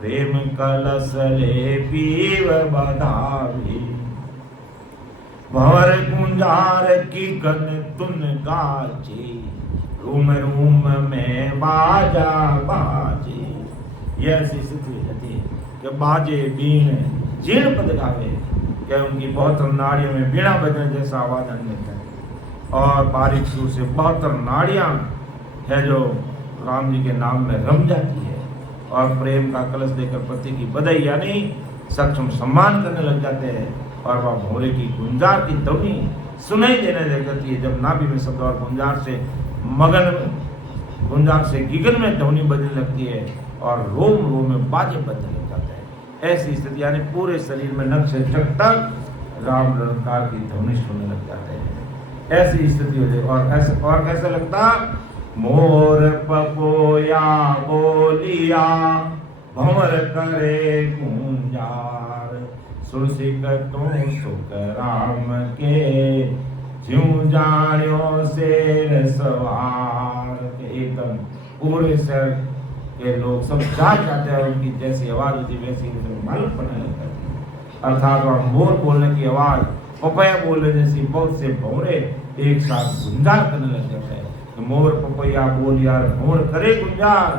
प्रेम कलश ले पीव बधावे, भंवर कुंजार की कन तुन गाजे, रूम रूम में बाजा बाजे। यह ऐसी स्थिति रहती है कि बाजे बीन जीर्ण पद गावे, क्या उनकी बहुत नाड़ियों में बीणा बजने जैसा आवाज आने लगता है, और बारीक सुर से बहुत नाड़ियां है जो राम जी के नाम में रम जाती है, और प्रेम का कलश देकर पति की बधाई यानी सक्षम सम्मान करने लग जाते हैं, और वह भोरे की गुंजार की ध्वनि सुनाई देने लग जाती है। जब नाभि में शब्द और गुंजार से गिगन में ध्वनि बजने लगती है, और रोम रोम में बाजे बजने लग जाते हैं। ऐसी स्थिति यानी पूरे शरीर में नख से चक तक राम रंकार की ध्वनि सुनने लग जाते हैं। ऐसी स्थिति हो जाए। और कैसा लगता? मोर पपोया बोलिया, भंवर करे गुंजार, सुरसिक तो सुख राम के, ज्यों जान्यो शेर सवार। एकदम पूरे शहर के लोग सब जाग जाते हैं, उनकी जैसी आवाज होती वैसी मालूम पड़ने लगता है। अर्थात वह मोर बोलने की आवाज, पपैया बोलने जैसी बहुत से भंवरे एक साथ गुंजार करने लग जाते हैं। तो मोर पपैया बोलिया भंवर करे गुंजार,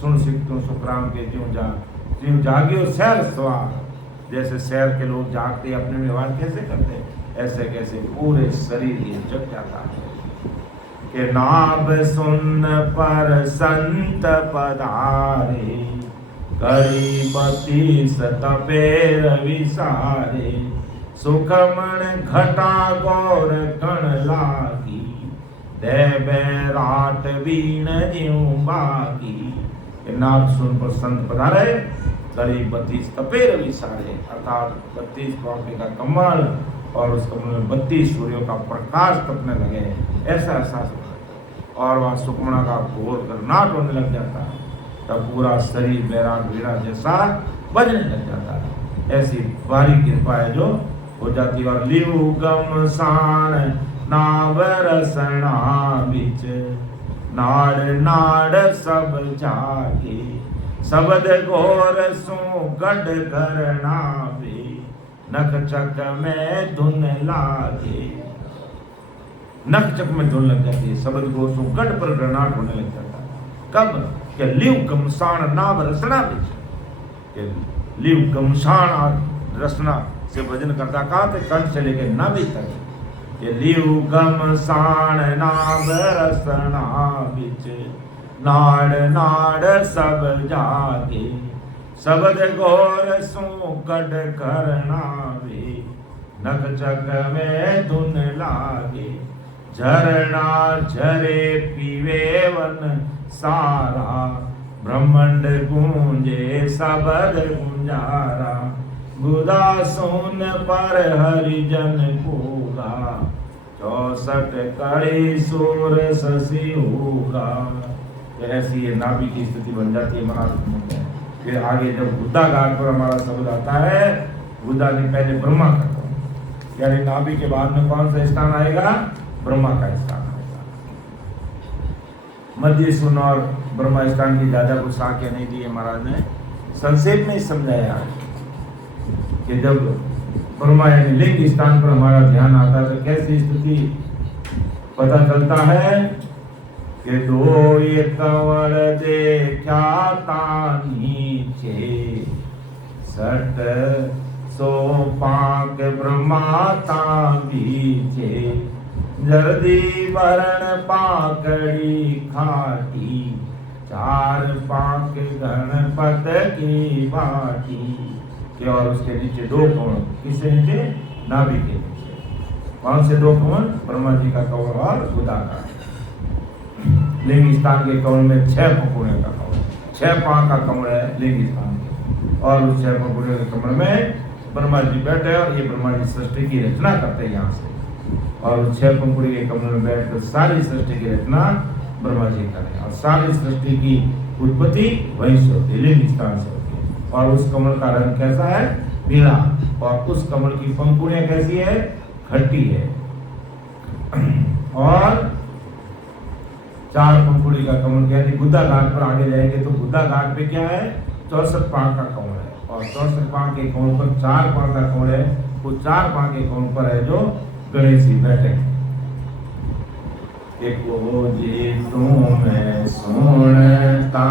सुन सिकतो सुखराम के ज्यों जागियो शहर सवार। जैसे शहर के लोग जागते अपने व्यवहार कैसे करते हैं, ऐसे कैसे पूरे शरीर ही जग जाता है। कि नाभ सुन पर संत पधारे, करी 32 तपेर विसारे, सुखमण घटा गौर कण लागी, दे बैराट बीन ज्यों बागी। नाभ सुन पर संत पधारे, करीब 32 तपेर विसारे, अर्थात 32 कौड़े का कमल, और उस कमल में 32 सूर्यों का प्रकाश तपने लगे, ऐसा एहसास होता है। और वह सुखमणा का घोर गर्नाट होने लग जाता है, तब पूरा शरीर बैराग वीणा जैसा बजने लग जाता है। ऐसी भारी कृपा है जो हो जाती है। और लिव गम सान नाव रसना बिच, नाड़ नाड़ सब जागे, शब्द घोर सो गढ़ करना भी, नख चक में धुन लागे। नख चक में धुन लग जाती है, शब्द घोर सो गढ़ पर गड़नाट होने लग जाता है। कब? કે લીવ ગમસાણ નામ રસના બીજ કે લીવ ગમસાણ रसना से भजन करता कहा थे कंठ से लेकर नाभि तक ये लिव गमसाण नाम रसना बिच नाड़ नाड़ सब जागे शब्द घोर सो कट करना वे नख चक में धुन लागे झरना झरे पीवे वन सारा ब्रह्मंड गूंजे शब्द गुंजारा गुदा सोन पर हरिजन पूगा 64 कड़ी सूर शशि होगा। ऐसी ये नाभि की स्थिति बन जाती है महाराज में। फिर आगे जब बुद्धा घाट पर हमारा शब्द आता है, बुद्धा ने पहले ब्रह्मा का यानी नाभि के बाद में कौन सा स्थान आएगा? ब्रह्मा का स्थान आएगा। मध्य सुन और ब्रह्मा स्थान की ज्यादा कुछ साक्ष्य नहीं दिए महाराज ने, संक्षेप में समझाया कि जब ब्रह्मा यानी लिंग स्थान पर हमारा ध्यान आता है तो कैसी स्थिति पता चलता है कि दो ये कंवर देखा नीचे सट सो पाक ब्रह्मा ता बीचे जल्दी वरण पाकड़ी खाटी 4 पाक गणपत की बाटी के और उसके नीचे 2 कमल। किससे नीचे? नाभि के नीचे। कौन से 2 कमल? ब्रह्मा जी का कमल और बुधा का। लिंग स्थान के कमल में 6 पंखुड़ियों का कमल, 6 पांव का कमल है लिंग स्थान के, और उस 6 पंखुड़ियों के कमल में ब्रह्मा जी बैठे और ये ब्रह्मा जी सृष्टि की रचना करते हैं यहाँ से, और उस 6 पंखुड़ी के कमल में बैठकर सारी सृष्टि की रचना ब्रह्मा जी करें, और सारी सृष्टि की उत्पत्ति वहीं से होती है, लिंग स्थान से। और उस कमल का रंग कैसा है? पीला। और उस कमल की पंखुड़ियां कैसी है? खट्टी है। और 4 पंखुड़ी का कमल यानी बुद्धा घाट पर आगे जाएंगे तो बुद्धा घाट पे क्या है? 64 पांव का कमल है, और 64 पांव के कमल पर 4 पांव का कमल है। वो 4 पांव के कमल पर है जो गणेश जी बैठे। देखो जी तुम्हें सुनता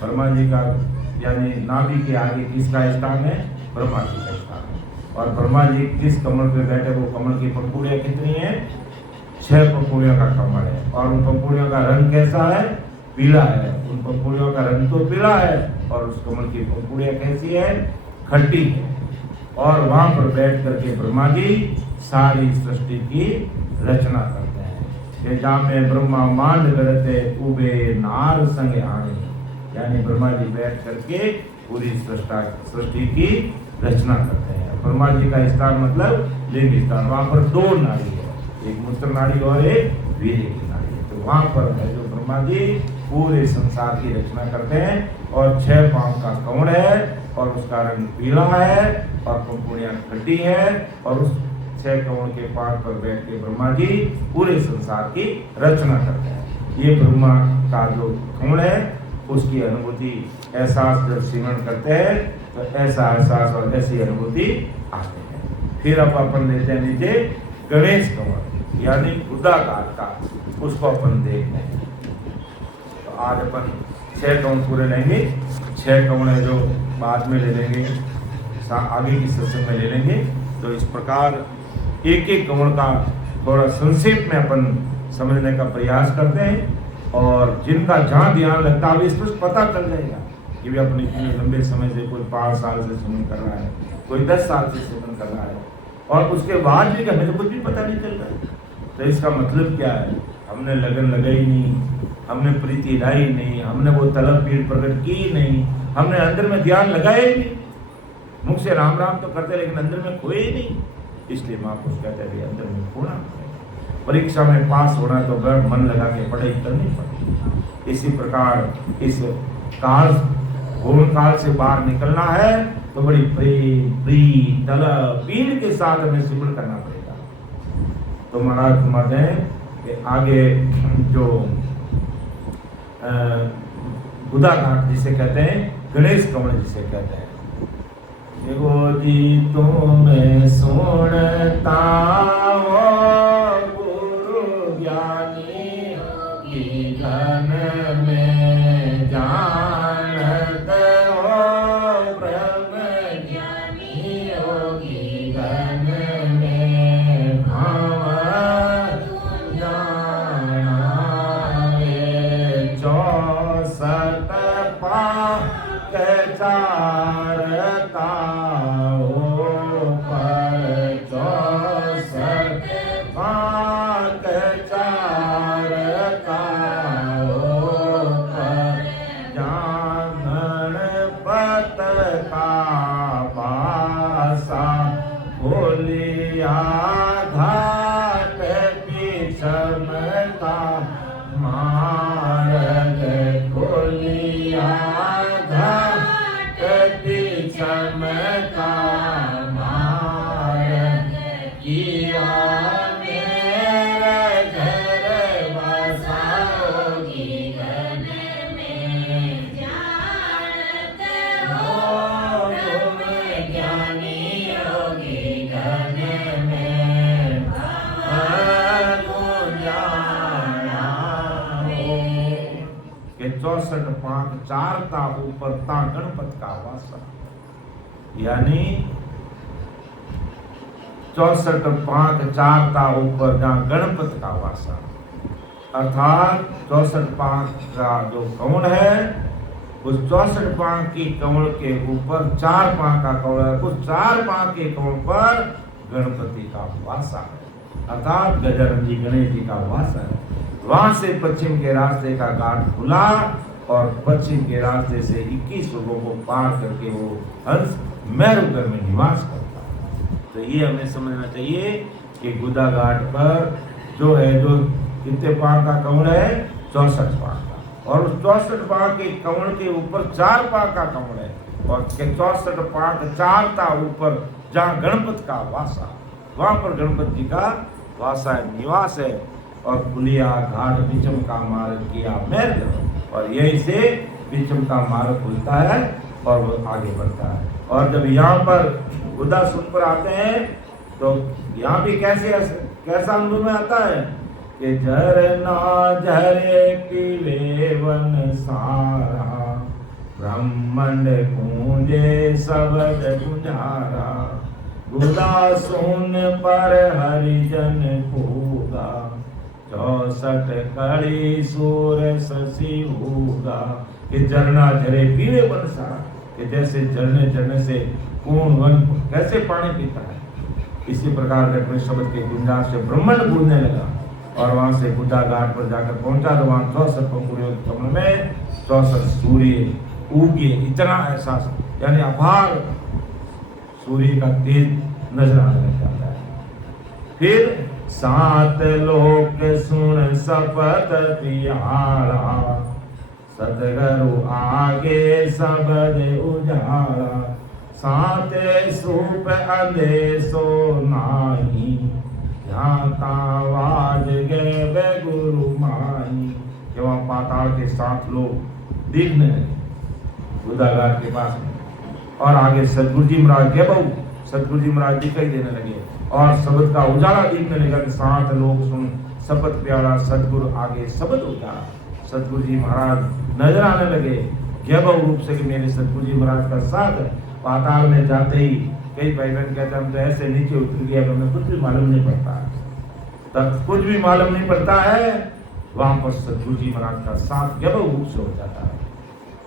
ब्रह्मा जी का यानी नाभि के आगे किसका स्थान है? ब्रह्मा जी का स्थान है। और ब्रह्मा जी किस कमल पे बैठे? वो कमल की पंखुड़ियां कितनी है? 6 पंखुड़ियों का कमल है, और उन पंखुड़ियों का रंग कैसा है? पीला है। उन पंखुड़ियों का रंग तो पीला है, और उस कमल की पंखुड़ियां कैसी है? खट्टी है। और वहां पर बैठ करके ब्रह्मा जी सारी सृष्टि की रचना करते हैं। कि जामे ब्रह्मा मांड गढ़ते उबे नार संग आने, यानी ब्रह्मा जी बैठ करके पूरी सृष्टि की रचना करते हैं। ब्रह्मा जी का स्थान मतलब लिंग स्थान। वहां पर 2 नाड़ी है, एक मूत्र नाड़ी और एक वीर्य की नाड़ी है। तो वहां पर है जो ब्रह्मा जी पूरे संसार की रचना करते हैं। और 6 पांव का कमल है और उसका रंग पीला है और पंखुड़ियां खट्टी है और उस 6 कमल के पांव पर बैठ के ब्रह्मा जी पूरे संसार की रचना करते हैं। ये ब्रह्मा का जो कमल है उसकी अनुभूति एहसास जब सिमरण करते हैं तो ऐसा एहसास और ऐसी अनुभूति आते हैं। फिर अब अपन लेते हैं नीचे गणेश कमल यानी गुदाकार का, उसको अपन देखते हैं। तो आज अपन 6 कमल पूरे लेंगे। 6 कमल है जो बाद में ले लेंगे, आगे की सत्संग में ले लेंगे। तो इस प्रकार एक एक कमल का थोड़ा संक्षेप में अपन समझने का प्रयास करते हैं और जिनका जहाँ ध्यान लगता है इसको पता चल जाएगा कि भी अपने इतने लंबे समय से कोई 5 साल से सुमन कर रहा है, कोई 10 साल से सुमन कर रहा है और उसके बाद भी हमें तो कुछ भी पता नहीं चल रहा है। तो इसका मतलब क्या है? हमने लगन लगाई नहीं, हमने प्रीति लाई नहीं, हमने वो तलब पीड़ प्रकट की नहीं, हमने अंदर में ध्यान लगाया ही नहीं। मुख से राम राम तो करते लेकिन अंदर में खोए ही नहीं। इसलिए महापुरुष कहते हैं अंदर में खोना पड़ेगा। परीक्षा में पास होना तो मन लगा के पढ़ाई करनी पड़ेगी। इसी प्रकार इस काल घोर काल से बाहर निकलना है तो बड़ी प्रीति तलब पीड़ के साथ हमें सिमरण करना पड़ेगा। तो महाराज फरमाते हैं कि आगे जो गुदा घाट जिसे कहते हैं, गणेश कमल जिसे कहते हैं, देखो जी तुम्हें सुनता हो गुरु ज्ञानी की घन में जानत हो ब्रह्म ज्ञानी योगी घन में भव जाना वे 64 पाक चारता घाट पिछमता मार्ग खोलिया घाट पिछमता मार्ग किया मेरे घर बसाओगी घन में जानत हो तुम ज्ञानी योगी घन में 64 पाक चारता ऊपर ता गणपत का वासा, यानी 64 पाक चारता ऊपर जहाँ गणपत का वासा, अर्थात 64 पाक का जो कमल है उस 64 पाक की कमल के ऊपर 4 पाक का कमल है, उस 4 पाक के कमल पर गणपति का वासा है, अर्थात गजानन जी गणेश जी का वासा है। वहां से पश्चिम के रास्ते का घाट खुला और पश्चिम के रास्ते से 21 लोगों को पार करके वो हंस मैरुगर में निवास करता है। तो ये हमें समझना चाहिए कि गुदा घाट पर जो है जो कितने पाक का कमल है 64 पाक का, और उस 64 पाक के कमल के ऊपर 4 पाक का कमल है और 64 पाक 4 था ऊपर जहाँ गणपत का वासा, वहां पर गणपत जी का वासा है, निवास है। और पुलिया घाट विचम का मार्ग किया मैर, और यही से विचम का मार्ग खुलता है और वो आगे बढ़ता है। और जब यहाँ पर गुदा सुन पर आते हैं तो यहाँ भी कैसा अनुभव में आता है कि झरना झरे पीले वन सारा, ब्रह्मांड गूंजे शब्द गुंजारा, गुदा सुन पर हरिजन पूगा, 64 कड़ी सूर शशि होगा। कि झरना झरे पीले वन सारा, कि जैसे झरने से पूर्ण वन कैसे पानी पीता है, इसी प्रकार गणपति शब्द के गुंजाश से ब्रह्मांड गूंजने लगा। और वहां से गुदा घाट पर जाकर पहुंचा तो वहां 64 पंखुड़ियों के कमल में 64 सूर्य उगे, इतना एहसास, यानी अपार सूर्य का तेज नजर आने लग जाता है। फिर 7 लोक सुन शपथ पियारा, सतगुरु आगे सबद उजाला, साते सूप अंदेसो नाही, ध्याता वाज गे गुरु माही। जब वहाँ पाताल के 7 लोग देखने लगे बुदाघाट के पास में, और आगे सतगुरु जी महाराज के बहु सतगुरु जी महाराज दिखाई देने लगे, और शब्द का उजाला दिखने लगा कि 7 लोग सुन शपथ प्यारा सतगुरु आगे शब्द उजाला। सतगुरु जी महाराज नजर आने लगे जैव रूप से कि मेरे सतगुरु जी महाराज का साथ। पाताल में जाते ही कई भाई बहन कहते हम तो ऐसे नीचे उतर गया, हमें कुछ भी मालूम नहीं पड़ता है, तब कुछ भी मालूम नहीं पड़ता है। वहां पर सतगुरु जी महाराज का साथ जैव रूप से हो जाता है,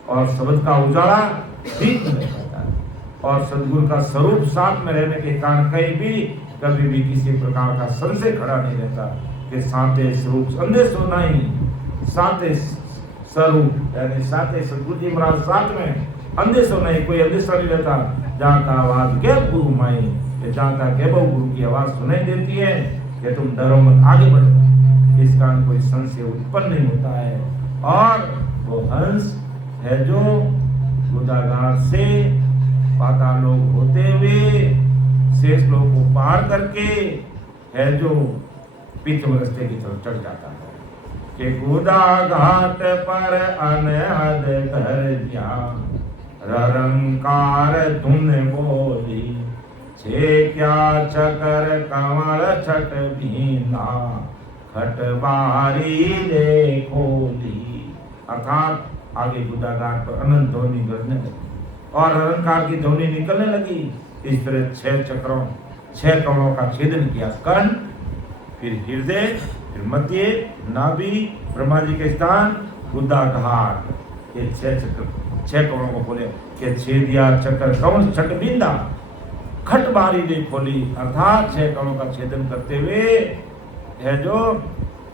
और शब्द का उजाला दिखने लग जाता है, और सतगुरु का स्वरूप साथ में रहने के कारण कहीं भी कभी भी किसी प्रकार का संशय खड़ा नहीं रहता कि साते स्वरूप संदेश होना ही, साते स्वरूप यानी साते सतगुरु जी महाराज साथ में, अंदेशो नहीं, कोई अंदेशा नहीं रहता। जहाँ का आवाज क्या गुरु माई, जहाँ का क्या गुरु की आवाज सुनाई देती है कि तुम डरो मत, आगे बढ़ो, इस कारण कोई संशय उत्पन्न नहीं होता है। और वो हंस है जो बुदाघाट से पाताल लोक होते हुए शेष लोक को पार करके है जो पितम रस्ते की तरफ चढ़ जाता है कि बुदाघाट पर अनहद घर ज्ञान, ररंकार धुन बोली, छे क्या चकर कमल छठ भीना, खटबारी ले खोली। अर्थात आगे बुदाघाट पर अनंत ध्वनि गरजने लगी और ररंकार की ध्वनि निकलने लगी। इस तरह 6 चक्रों 6 कमलों का छेदन किया, कंठ, फिर हृदय, फिर मध्य, नाभि, ब्रह्मा जी के स्थान, बुदाघाट, ये 6 चक्र 6 कमलों को बोले कि छेदिया चक्र कमल छठ बिंदा, खट बारी ने खोली। अर्थात 6 कमलों का छेदन करते हुए है जो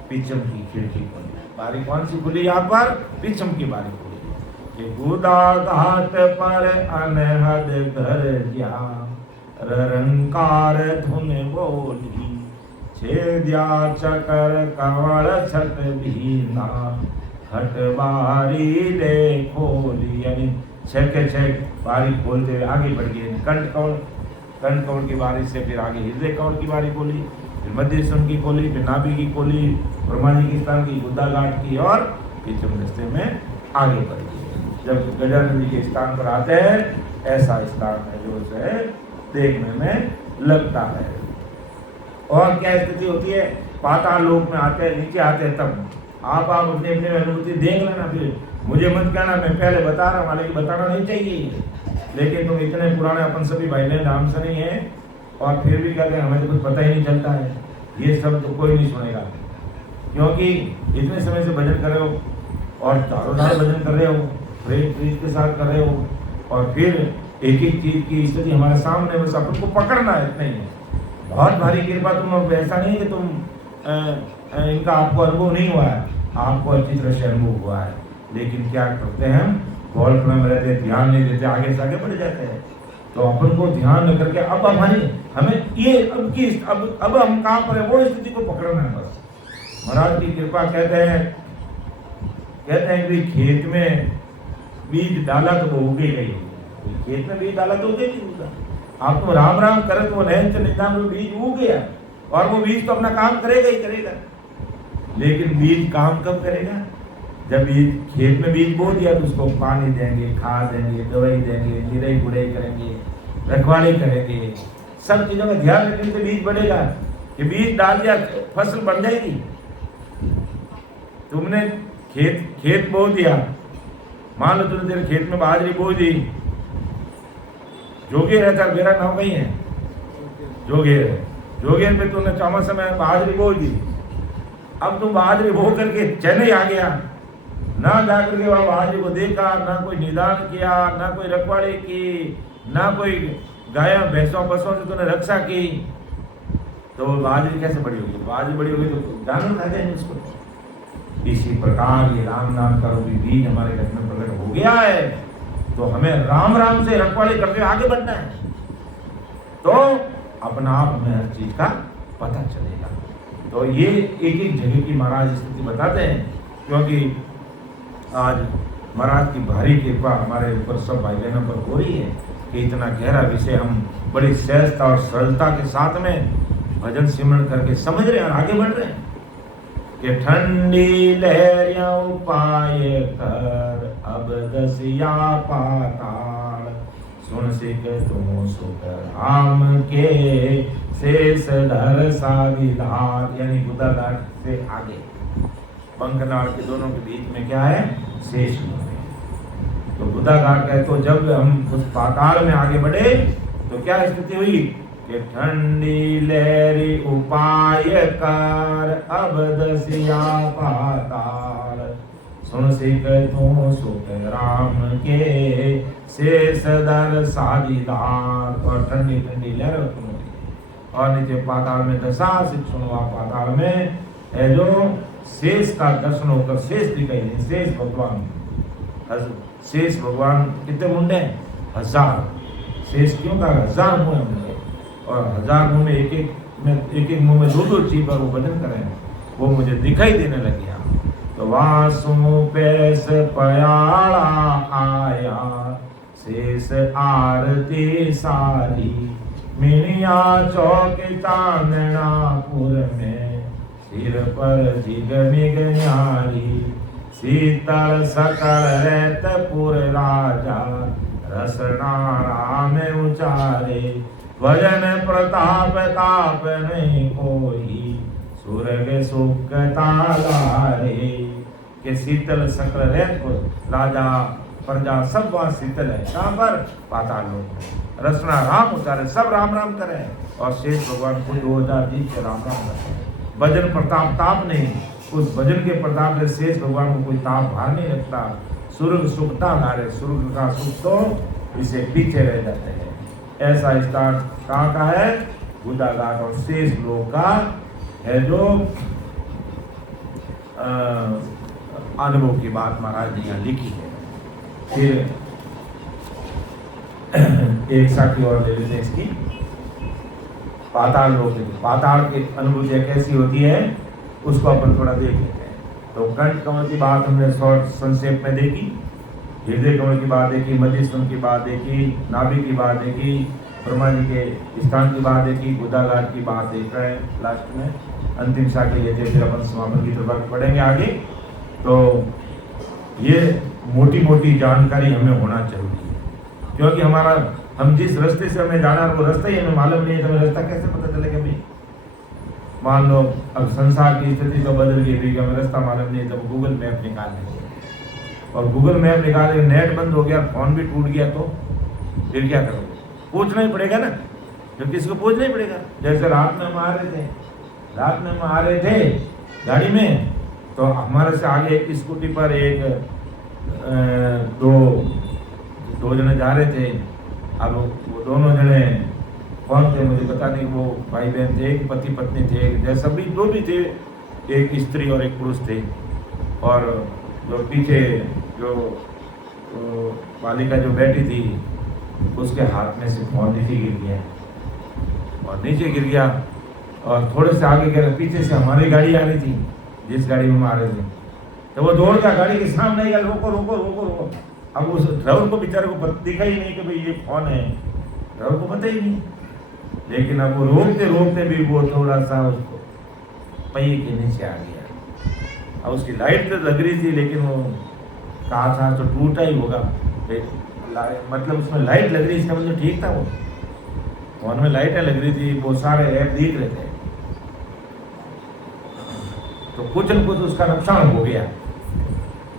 पिछम की खिड़की खोली। बारी कौन सी खुली? यहाँ पर पिछम की बारी खुली कि बुदाघाट पर अनहद घर ज्ञान, ररंकार धुन बोली, छेदिया चकर कमल छठ भीना, खटबारी ले खोली। यानी 6 के 6 बारी खोलते हुए आगे बढ़ गए। कंठ कौड़ की बारी से फिर आगे हृदय कौड़ की बारी खोली, फिर मध्य स्तन की खोली, फिर नाभि की खोली, ब्रह्मा जी की स्थान की, बुदाघाट की, और पिछम रस्ते में आगे बढ़ गए। जब गजानन जी के स्थान पर आते हैं ऐसा स्थान है जो है देखने में लगता है। और क्या स्थिति होती है? पाताल लोक में आते हैं, नीचे आते हैं, तब आप अपने अपने अनुभूति देख लेना। फिर मुझे मत कहना, मैं पहले बता रहा हूँ, हालांकि बताना नहीं चाहिए, लेकिन तुम इतने पुराने अपन सभी भाई बहन नाम से नहीं है और फिर भी कहते हैं हमें तो कुछ पता ही नहीं चलता है। ये सब तो कोई नहीं सुनेगा, क्योंकि इतने समय से भजन कर रहे हो और दारोदार भजन कर रहे हो, प्रेम प्रीत के साथ कर रहे हो, और फिर एक एक चीज की स्थिति हमारे सामने, बस अपन को पकड़ना है, इतना ही है। बहुत भारी कृपा। तुम ऐसा नहीं कि तुम इनका आपको अनुभव नहीं हुआ है, आपको अच्छी तरह से अनुभव हुआ है, लेकिन क्या करते हैं हम गोलपना में रहते, ध्यान नहीं देते, आगे से आगे बढ़ जाते हैं। तो अपन को ध्यान न करके अब हमें ये अब हम कहाँ पर है वो स्थिति को पकड़ना है बस। महाराज की कृपा। कहते हैं कि खेत में बीज डाला तो वो उगेगा ही, खेत में बीज डाला तो उगेगा। आप तो राम राम करे तो वो नयन से निदान में बीज उग गया, और वो बीज तो अपना काम करेगा ही करेगा, लेकिन बीज काम कब करेगा? जब बीज खेत में बीज बो दिया तो उसको पानी देंगे, खाद देंगे, दवाई देंगे, निराई गुड़ाई करेंगे, रखवाली करेंगे, सब चीजों का ध्यान रखने से बीज बढ़ेगा। कि बीज डाल दिया फसल बन जाएगी। तुमने खेत बो दिया, मान लो तुमने तेरे खेत में बाजरी बो दी, जोगेर रहता मेरा नाम कहीं है, जोगेर पे तुमने चौमासा में बाजरी बो दी। अब तुम बाजरी बो करके चेन्नई आ गया, ना जाकर के वहां बाजरी को देखा, ना कोई निदान किया, ना कोई रखवाली की, ना कोई गाय भैंसों पशुओं से तुमने रक्षा की, तो बाजरी कैसे बड़ी होगी? बाजरी बड़ी होगी तो जानवर खा जाएंगे उसको। इसी प्रकार ये राम नाम का रूपी बीज हमारे घर में प्रकट हो गया है, तो हमें राम राम से रखवाली करते हुए आगे बढ़ना है, तो अपना आप हमें हर चीज का पता चलेगा। तो ये एक एक जगह की महाराज स्थिति बताते हैं, क्योंकि आज महाराज की भारी कृपा हमारे ऊपर सब भाई बहनों पर हो रही है कि इतना गहरा विषय हम बड़ी सहजता और सरलता के साथ में भजन सिमरण करके समझ रहे हैं और आगे बढ़ रहे हैं कि ठंडी लहरियां उपाय कर अब दसिया पाताल सुन सिख तुम सुख राम के शेष धर साविधार, यानी गुदाघाट से आगे पंखनाड़ के दोनों के बीच में क्या है, शेष है। तो गुदाघाट कहे तो जब हम उस पाताल में आगे बढ़े तो क्या स्थिति हुई कि ठंडी लहरी उपाय कर अब दसिया पाताल सुन सिख तू सुख राम के शेष दर साधीदार। और ठंडी ठंडी लहर उत्पन्न होती है और नीचे पाताल में दशा सिख सुनवा पाताल में है जो शेष का दर्शन होकर शेष दिखाई दे। शेष भगवान, शेष भगवान कितने मुंडे हैं, 1000। शेष क्यों कहा, 1000 मुंह है और 1000 मुंह में एक मुंह में 2-2 चीज पर वो भजन करें, वो मुझे दिखाई देने लग गया। तो वासु पैस पयाला आया शेष आरती सारी मिनिया चौक चांदनापुर में सिर पर झिगमिग न्यारी शीतल सकल रैतपुर राजा रसना राम उचारे भजन प्रताप ताप नहीं कोई सुरग सुख तालारे। के शीतल सकल रैतपुर राजा प्रजा सब वहाँ शीतल है, कहाँ पर, पाताल लोक। रसना राम उचारे, सब राम राम करें और शेष भगवान खुद 2000 जी के राम राम करें। भजन प्रताप ताप नहीं, उस भजन के प्रताप से शेष भगवान को कोई ताप भार नहीं रखता। सुर्ग सुखता नारे, सुर्ग का सुख तो इसे पीछे रह जाते हैं। ऐसा स्थान कहाँ का है, गुदाघाट और शेष लोक का है जो अनुभव की बात महाराज ने यहाँ लिखी है। फिर एक साखी और ले लेते हैं इसकी, पाताल लोक। पाताल की अनुभूति कैसी होती है उसको अपन थोड़ा देख लेते हैं। तो कंठ कमल की बात हमने शॉर्ट संक्षेप में देखी, हृदय कमल की बात देखी, मध्यस्थम की बात देखी, नाभि की बात देखी, ब्रह्मा जी के स्थान की बात देखी, गुदाघाट की बात देख रहे हैं। लास्ट में अंतिम साखी लेते फिर अपन समापन की तरफ पढ़ेंगे आगे। तो ये मोटी मोटी जानकारी हमें होना चाहिए, क्योंकि हमारा हम जिस रास्ते से हमें जाना है वो रास्ता ही हमें मालूम नहीं है, तो हमें रास्ता कैसे पता चलेगा भाई। मान लो अब संसार की स्थिति तो बदल गई थी, हमें रास्ता मालूम नहीं है, तो गूगल मैप निकाल लेंगे और गूगल मैप निकाले, नेट बंद हो गया, फोन भी टूट गया, तो फिर क्या करोगे, पूछना ही पड़ेगा ना, जो किसी को पूछना ही पड़ेगा। जैसे रात में हम आ रहे थे गाड़ी में, तो हमारे से आगे एक स्कूटी पर एक दो जने जा रहे थे। अब वो दोनों जने कौन थे मुझे पता नहीं, वो भाई बहन थे, एक पति पत्नी थे, जैसे सभी दो भी थे, एक स्त्री और एक पुरुष थे। और जो पीछे जो बालिका जो बैठी थी उसके हाथ में से फोन नीचे गिर गया और थोड़े से आगे गए, पीछे से हमारी गाड़ी आ रही थी, जिस गाड़ी में हम आ रहे थे, तो वो दौड़ का गाड़ी के सामने गया, रोको रोको रोको रोको। अब उस ड्राइवर को बेचारे को दिखा ही नहीं कि भाई ये फोन है, ड्राइवर को पता ही नहीं। लेकिन अब वो रोकते रोकते भी वो थोड़ा सा उसको पहिए के नीचे आ गया। अब उसकी लाइट तो लग रही थी, लेकिन वो कहा था तो टूटा ही होगा, मतलब उसमें लाइट लग रही, इसका मतलब ठीक था। वो फोन में लाइटें लग रही थी, वो सारे ऐप दिख रहे थे, तो कुछ न कुछ उसका नुकसान हो गया।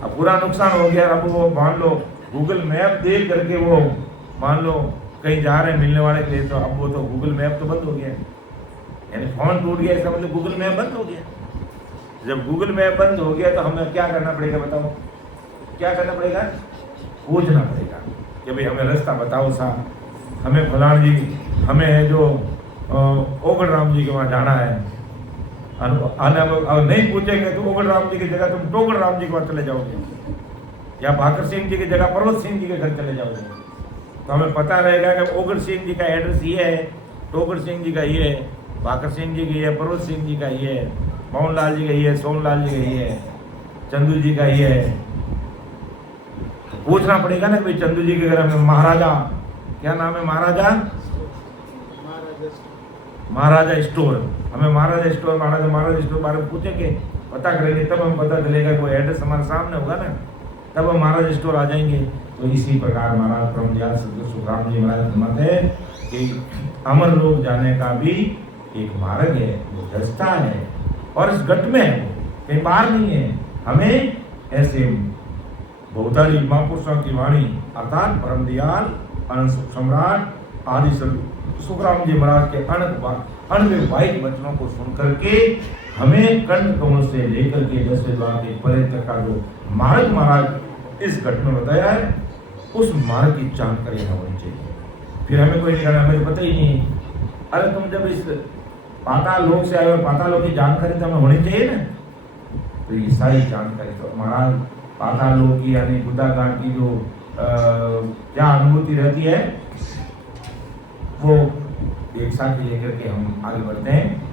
अब पूरा नुकसान हो गया। अब वो मान लो गूगल मैप देख करके वो मान लो कहीं जा रहे हैं मिलने वाले के लिए, तो अब वो तो गूगल मैप तो बंद हो गया, यानी फोन टूट गया, इसका मतलब गूगल मैप बंद हो गया। जब गूगल मैप बंद हो गया तो हमें क्या करना पड़ेगा, बताओ क्या करना पड़ेगा, पूछना पड़ेगा कि भाई हमें रास्ता बताओ साहब, हमें फलान जी, हमें जो ओगड़ राम जी के वहाँ जाना है। अगर नहीं पूछेंगे तो ओगड़ राम जी की जगह तुम टोगड़ राम जी के वहाँ चले जाओगे, या भाकर सिंह जी की जगह पर्वत सिंह जी के घर चले जाओगे। तो हमें पता रहेगा कि ओगड़ सिंह जी का एड्रेस ये है, टोगड़ सिंह जी का ये है, भाकर सिंह जी का ये है, पर्वत सिंह जी का ये है, मोहन लाल जी का ये है, सोन लाल जी का ये है, चंदू जी का ये है, तो पूछना पड़ेगा ना भाई चंदू जी के घर में महाराजा, क्या नाम है महाराजा? महाराजा स्टोर। हमें महाराजा स्टोर बारे में पूछेंगे, पता करेंगे, तब हम पता चलेगा, कोई एड्रेस हमारे सामने होगा ना, तब हम महाराजा स्टोर आ जाएंगे। तो इसी प्रकार महाराज ब्रह्मदयाल सद्गुरु सुखराम जी महाराज फरमाते हैं कि अमर लोक जाने का भी एक मार्ग है, वो रास्ता है, और इस घट में है, कहीं बाहर नहीं है। हमें ऐसे बहुतारी महापुरुषों की वाणी अर्थात ब्रह्मदयाल, अनंत सुख सम्राट आदि सुखराम जी महाराज के अनविवाहित वचनों को सुन करके हमें कंठ कमल से लेकर के 10वें द्वार के परे तक का जो मार्ग महाराज इस घट में बताया है, उस मार्ग की जानकारी हमें होनी चाहिए। फिर हमें कोई नहीं कहना हमें पता ही नहीं। अरे तुम जब इस पाताल लोक से आए और पाताल लोक की जानकारी तो हमें होनी चाहिए ना। तो ये सारी जानकारी तो महाराज पाताल लोक की यानी बुद्धाघाट की जो क्या अनुभूति रहती है, वो एक साथ लेकर के हम आगे बढ़ते हैं।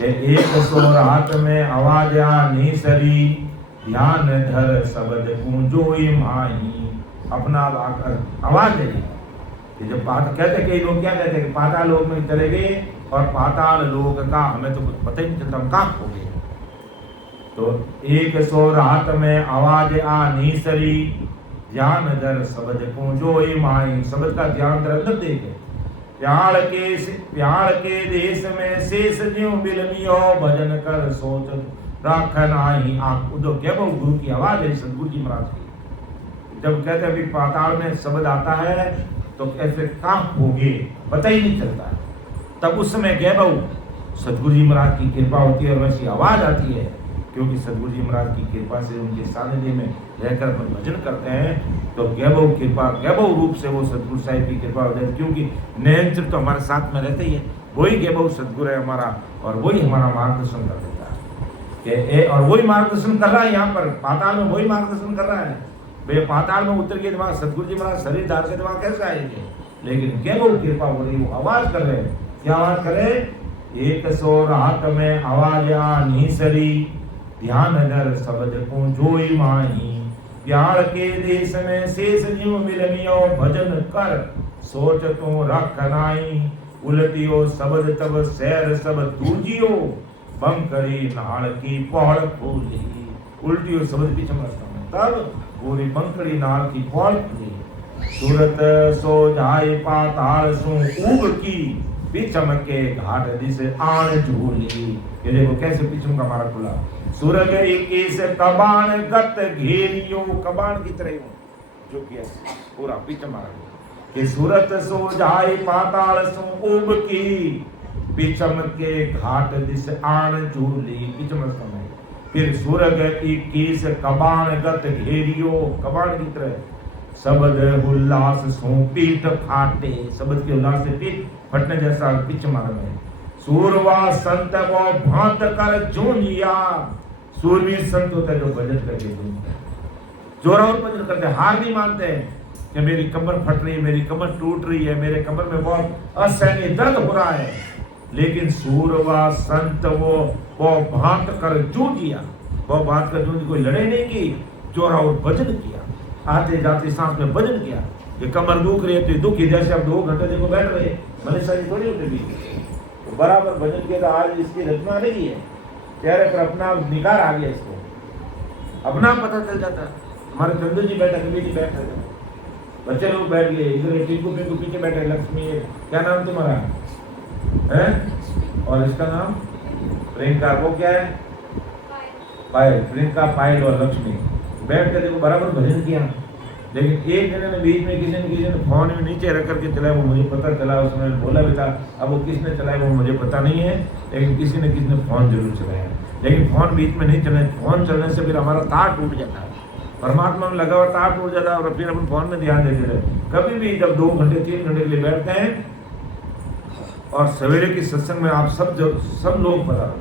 एक सोर हाथ में आवाज नीसरी, ध्यान धर शब्द पूंजोई माही। अपना आवाज है कि जब कहते कई लोग क्या कहते हैं कि पाताल लोक में चले गए और पाताल लोक का हमें तो कुछ पता ही नहीं चलता, हम कहाँ हो गए। तो एक सोर हाथ में आवाज नीसरी, ध्यान धर शब्द पूंजोई माही। शब्द का ध्यान धर अंदर देखे। प्याल के देश में शेष ज्यों बिलमियो, भजन कर सोच राखन आई आंख। उदो क्या वो गुरु की आवाज है सदगुरु जी महाराज की। जब कहते अभी पाताल में शब्द आता है तो कैसे कहाँ होगे पता ही नहीं चलता है। तब उस समय क्या बहु सदगुरु जी महाराज की कृपा होती है और वैसी आवाज आती है, क्योंकि सदगुरु जी महाराज की कृपा से उनके सानिध्य में रहकर भजन करते हैं तो गैबव कृपा, गैबव रूप से वो सदगुरु साहिब की कृपा हो जाती है। क्योंकि नयन तो हमारे साथ में रहते ही है, वही गैबव सदगुरु है हमारा, और वही हमारा मार्गदर्शन कर देता है। और वही मार्गदर्शन कर रहा है यहाँ पर पाताल में, वही मार्गदर्शन कर रहा है। भाई पाताल में उतर के दिमाग सदगुरु जी महाराज शरीर धार के दिमाग कैसे आएंगे, लेकिन गैबव कृपा हो रही, वो आवाज कर रहे हैं। क्या आवाज करे? एक सोर हाथ में आवाज नीसरी, ध्यान धर शब्द पूंजोई माही। प्यार के देश में शेष जीव मिलनियो, भजन कर सोच तो रखनाई। उलटियो शब्द तब सैर सब दूजियो, बंकरी नाल की पौड़ खोली। उल्टियो शब्द पीछे तब पूरी बंकड़ी नाल की पौड़ खुली। सूरत सो जाए पाताल सो ऊब की, पिछम के घाट दिस आन झूली। ये देखो कैसे पिछम का मारा खुला। सूरज इक्कीस कबान गत घेरियो, कबान की तरह जो किया पूरा पिछम मारा कि सूरत सो जाए पाताल सो ऊब की, पिछम के घाट दिस आन झूली। पिछम समय फिर सूरज 21 कबान गत घेरियो, कबान की तरह शब्द उल्लास सो पीठ फाटे। शब्द के उल्लास से पीठ फटने जैसा पिच मारा है। सूरवा संत वो भांत कर जोनिया, सूरवीर संत होता है जो भजन करके जोरावर भजन करते हैं, हार नहीं मानते हैं कि मेरी कमर फट रही है, मेरी कमर टूट रही है, मेरे कमर में बहुत असहनीय दर्द हो रहा है, लेकिन सूरवा संत वो भांत कर जूझिया, वो भांत कर जूझ, कोई लड़े नहीं की, जोरावर भजन किया, आते जाते सांस में भजन किया। कि कमर दुख रही है तो दुखी, जैसे अब 2 घंटे देखो बैठ रहे मनीषा जी थोड़ी उठे भी तो बराबर भजन किया। तो आज इसकी रचना नहीं है, चेहरे पर अपना निगार आ गया, इसको अपना पता चल जाता। हमारे चंदू जी बैठे, कभी जी बैठे, बच्चे लोग बैठ गए, इधर टिंकू पिंकू पीछे बैठे, लक्ष्मी, क्या नाम तुम्हारा है? और इसका नाम प्रियंका, वो क्या है? पायल। प्रियंका, पायल और लक्ष्मी बैठ कर देखो बराबर भजन किया। लेकिन एक जने ने बीच में किसी ने फोन में नीचे रख करके चलाया, वो मुझे पता चला, उसने बोला भी था। अब वो किसने चलाया वो मुझे पता नहीं है, लेकिन किसी ने फोन जरूर चलाया। लेकिन फोन बीच में नहीं चलने, फोन चलने से फिर हमारा तार टूट जाता है, परमात्मा में लगा हुआ तार टूट जाता है, और फिर अपन फोन में ध्यान देते रहे। कभी भी जब 2 घंटे 3 घंटे के लिए बैठते हैं, और सवेरे की सत्संग में आप सब लोग बता,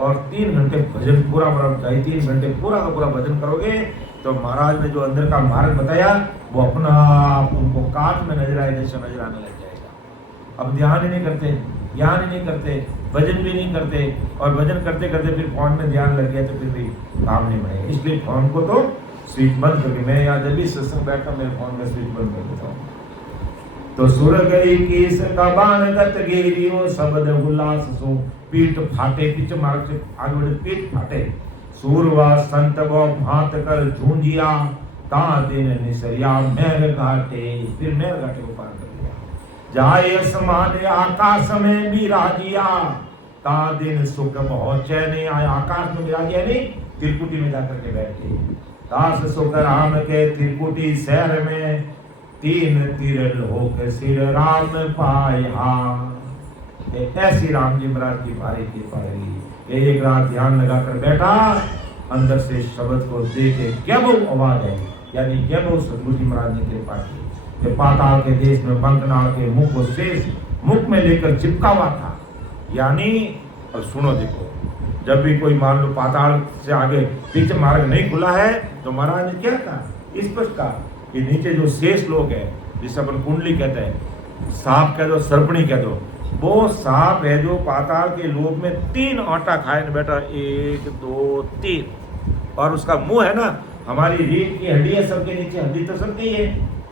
और 3 घंटे भजन पूरा बराबर चाहिए, 3 घंटे पूरा का पूरा भजन करोगे तो महाराज ने जो अंदर का मार्ग बताया वो अपना आप उनको काट में नजर आए जैसे नजर आने लग जाएगा। अब ध्यान ही नहीं करते, ज्ञान ही नहीं करते, भजन भी नहीं करते, और भजन करते करते फिर फोन में ध्यान लग गया तो फिर भी काम नहीं बढ़ेगा। इसलिए फोन को तो स्विच बंद करके, मैं यहाँ जब भी सत्संग बैठता हूँ मेरे फोन में स्विच बंद कर देता हूँ। तो सुर गई किस कबान गत गेरियो शब्द उल्लास सो, पीठ फाटे, पीछ मार्ग से आगे बढ़े, पीठ फाटे। सूरवा संत वो भात कर झूंझिया, ता दिन निसरिया मेर घाटे, फिर मेर घाटे को पार कर दिया। जाए असमान आकाश में भी राजिया, ता दिन सुख पहुंचे नहीं आया। आकाश में विराजिया नहीं, त्रिकुटी में जाकर के बैठे। दास सुख राम के त्रिकुटी शहर में, तीन तीर लोक सिर राम पाया। ऐसी राम जी महाराज की पारी की पारी। एक रात ध्यान लगाकर बैठा, अंदर से शब्द को देखे क्या वो आवाज है, यानी क्या वो सदगुरु जी महाराज ने कृपा की कि पाताल के देश में बंकनाल के मुख को शेष मुख में लेकर चिपका हुआ था। यानी और सुनो देखो, जब भी कोई मान लो पाताल से आगे पीछे मार्ग नहीं खुला है तो महाराज ने क्या कहा, स्पष्ट कहा कि नीचे जो शेष लोग है, जिसे अपन कुंडली कहते हैं, सांप कह दो, सर्पणी कह दो, वो सांप है जो पाताल के लोक में 3 आटा खाए बैठा, 1 2 3, और उसका मुंह है ना, हमारी रीढ़ की हड्डी है सबके नीचे, हड्डी तो सबकी है।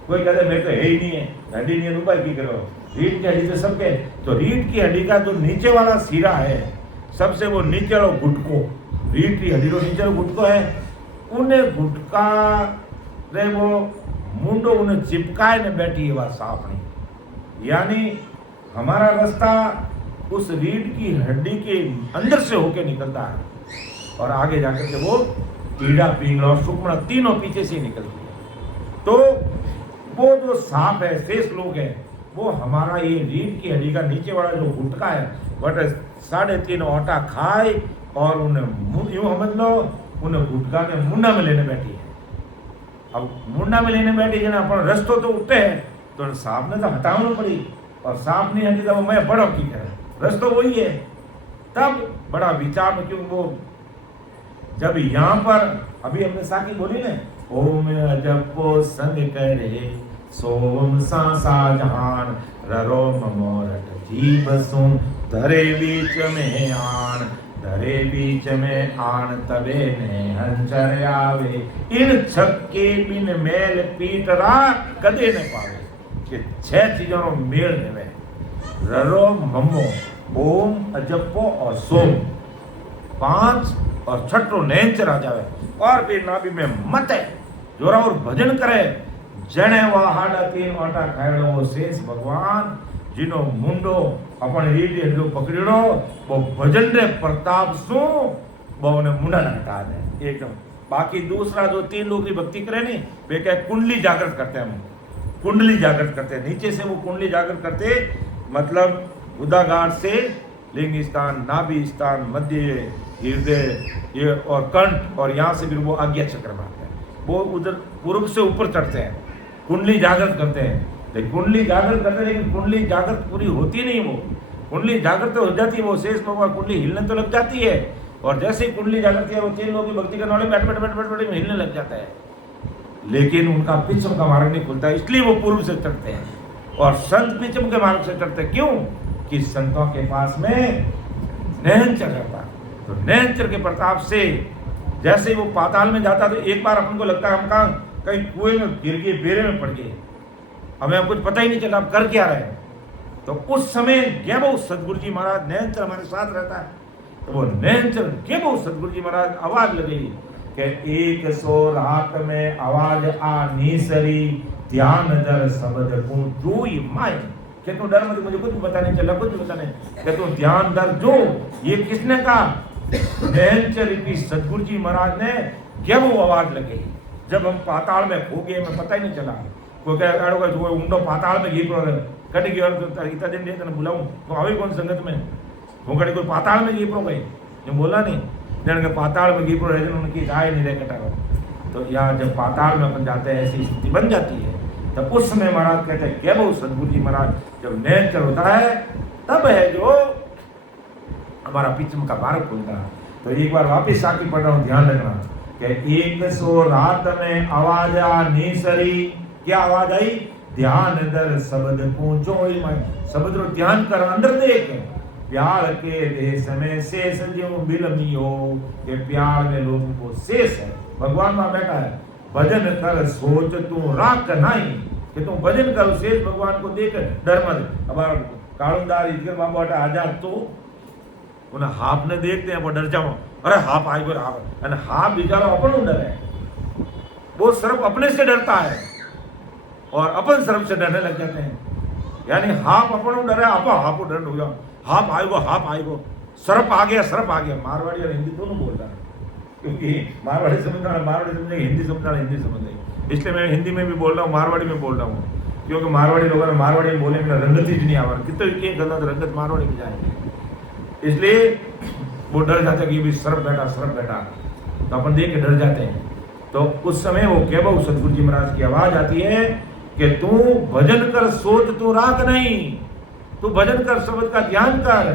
कोई कहते मेरे तो है ही नहीं है, हड्डी नहीं है, उपाय की करो, रीढ़ की हड्डी तो सबके। तो रीढ़ की हड्डी का जो नीचे वाला सिरा है, सबसे वो नीचे वाला गुटको, रीढ़ की हड्डी को नीचे वाला गुटको है, उन्हें गुटका रे वो मुंडो उन्हें चिपकाए ने बैठी है वह सांपनी। यानी हमारा रास्ता उस रीढ़ की हड्डी के अंदर से होके निकलता है और आगे जाकर के वो कीड़ा, पिंगला और सुकड़ा तीनों पीछे से निकलती है। तो वो जो सांप है, शेष लोग है, वो हमारा ये रीढ़ की हड्डी का नीचे वाला जो गुटका है, बट 3.5 आटा खाए और उन्हें यूं समझ लो, उन्हें गुटका ने मुंडा में लेने बैठी है। अब मुंडा में लेने बैठी है ना, अपन रस्तो तो उठे है तो सांप ने तो हटाना पड़ी, और सांप नहीं हटी तो मैं बड़ा की करे, रस्तो वही है। तब बड़ा विचार में, क्योंकि वो जब यहाँ पर अभी हमने साकी बोली ना, ओम जपो संग करे सोम सा जहान, ररो ममोरठ जीव सुन, धरे बीच में आन, धरे बीच में आन, तबे ने हंचर आवे, इन छक्के बिन मेल पीट रा कदे न पावे। कि 6 चीजों को मेल देवे, ररो ममो, ओम अजपो और सोम, 5 और 6 नैंचर आ जावे, और फिर नाभि में मत है जोरा और भजन करे। जने वाहाड़ा 3 आटा खाएड़ो वो शेष भगवान, जिनो मुंडो अपन रीढ़ हड्डी पकड़ो, वो भजन रे प्रताप सु वो ने मुंडा न हटा दे एकदम। बाकी दूसरा जो 3 लोग की भक्ति करे नहीं, वे क्या कुंडली जागृत करते हैं, हम कुंडली जागृत करते हैं, नीचे से वो कुंडली जागृत करते, मतलब उदागार से लिंग स्थान, नाभि स्थान, मध्य हृदय ये और कंठ, और यहाँ से फिर वो आज्ञा चक्र मारते हैं, वो उधर पूर्व से ऊपर चढ़ते हैं, कुंडली जागृत करते हैं। तो कुंडली जागृत करते हैं, लेकिन कुंडली जागृत पूरी होती नहीं, वो कुंडली जागृत तो हो जाती है, वो शेष लोगों का कुंडली हिलने तो लग जाती है, और जैसे ही कुंडली जागृत है वो 3 लोगों की भक्ति करने वाले बैठ बैठ में हिलने लग जाता है, लेकिन उनका पिछम का मार्ग नहीं खुलता, इसलिए वो पूर्व से चढ़ते हैं। और संत पिछम के मार्ग से चढ़ते क्यों, कि संतों के पास में नैनचर रहता है। तो नैनचर के प्रताप से जैसे ही वो पाताल में जाता, तो एक बार अपन को लगता है हम कहीं कुएं में गिर गए, बेरे में पड़ गए, हमें कुछ पता ही नहीं चला हम कर क्या रहे। तो उस समय क्या वो सदगुरु जी महाराज नैनचर हमारे साथ रहता है, तो वो नैनचर क्या वो सदगुरु जी महाराज आवाज लगेगी कि 100 रात में आवाज आ नीसरी, ध्यान दर शब्द को जोई माय। क्या तू डर मत, मुझे कुछ पता नहीं चला, कुछ पता नहीं, क्या तू ध्यान दर जो, ये किसने कहा, नैनचर की सदगुरु जी महाराज ने क्या वो आवाज लगेगी। जब हम पाताल में खो गए, हमें पता ही नहीं चला, कोई कह ऊंडो पाताल में घी कट गया, इतना दिन देते बुलाऊं तो अभी कौन संगत में वो कड़ी कोई पाताल में घी प्रो गई, जो बोला नहीं जन के पाताल में घी प्रो रहे, उनकी राय नहीं रहे कटा। तो यहाँ जब पाताल में अपन जाते हैं, ऐसी स्थिति बन जाती है, तब उस समय महाराज कहते हैं क्या वो सदगुरु जी महाराज जब नैनचर होता है, तब है जो हमारा पिछम का मार्ग खुलता है। तो एक बार वापिस आके पढ़ रहा हूँ, ध्यान रखना कि 100 रात में आवाज आ नीसरी, क्या आवाज आई, ध्यान दर शब्द पूछो, शब्द रो ध्यान कर, अंदर देख, प्यार के देश में शेष जो बिलमियो, के प्यार में लोगों को शेष है, भगवान वहां बैठा है, भजन कर सोच तू राख नहीं, कि तुम भजन करो शेष भगवान को देख डर मत। अब काळुंदार इधर बाबा आजाद तो उन्हें हाप ने देखते हैं वो डर जाओ, अरे हाप आई बोल हाप, અને હાપ बेचारा अपन डर है, वो सर्प अपने से डरता है और अपन सर्प से डरने लग जाते हैं। यानी हाप अपन डर है, आप हाप डर हो जाओ, हाप आएगो, सर्प आ गया, सर्प आ गया। मारवाड़ी और हिंदी दोनों बोलता है, क्योंकि मारवाड़ी समझना मारवाड़ी समझेंगे, हिंदी समझना हिंदी समझेंगे। इसलिए मैं हिंदी में भी बोल रहा हूँ, मारवाड़ी में बोल रहा हूँ, क्योंकि मारवाड़ी लोगों ने मारवाड़ी में बोले मेरा रंगत ही नहीं आवा, कितने गलत रंगत मारवाड़ी में जाएंगे, इसलिए वो डर जाता कि भी सर्प बैठा, तो अपन देख के डर जाते हैं। तो उस समय वो केवल सतगुरु जी महाराज की आवाज आती है कि तू भजन कर सोच तू राख नहीं, तू भजन कर शब्द का ध्यान कर,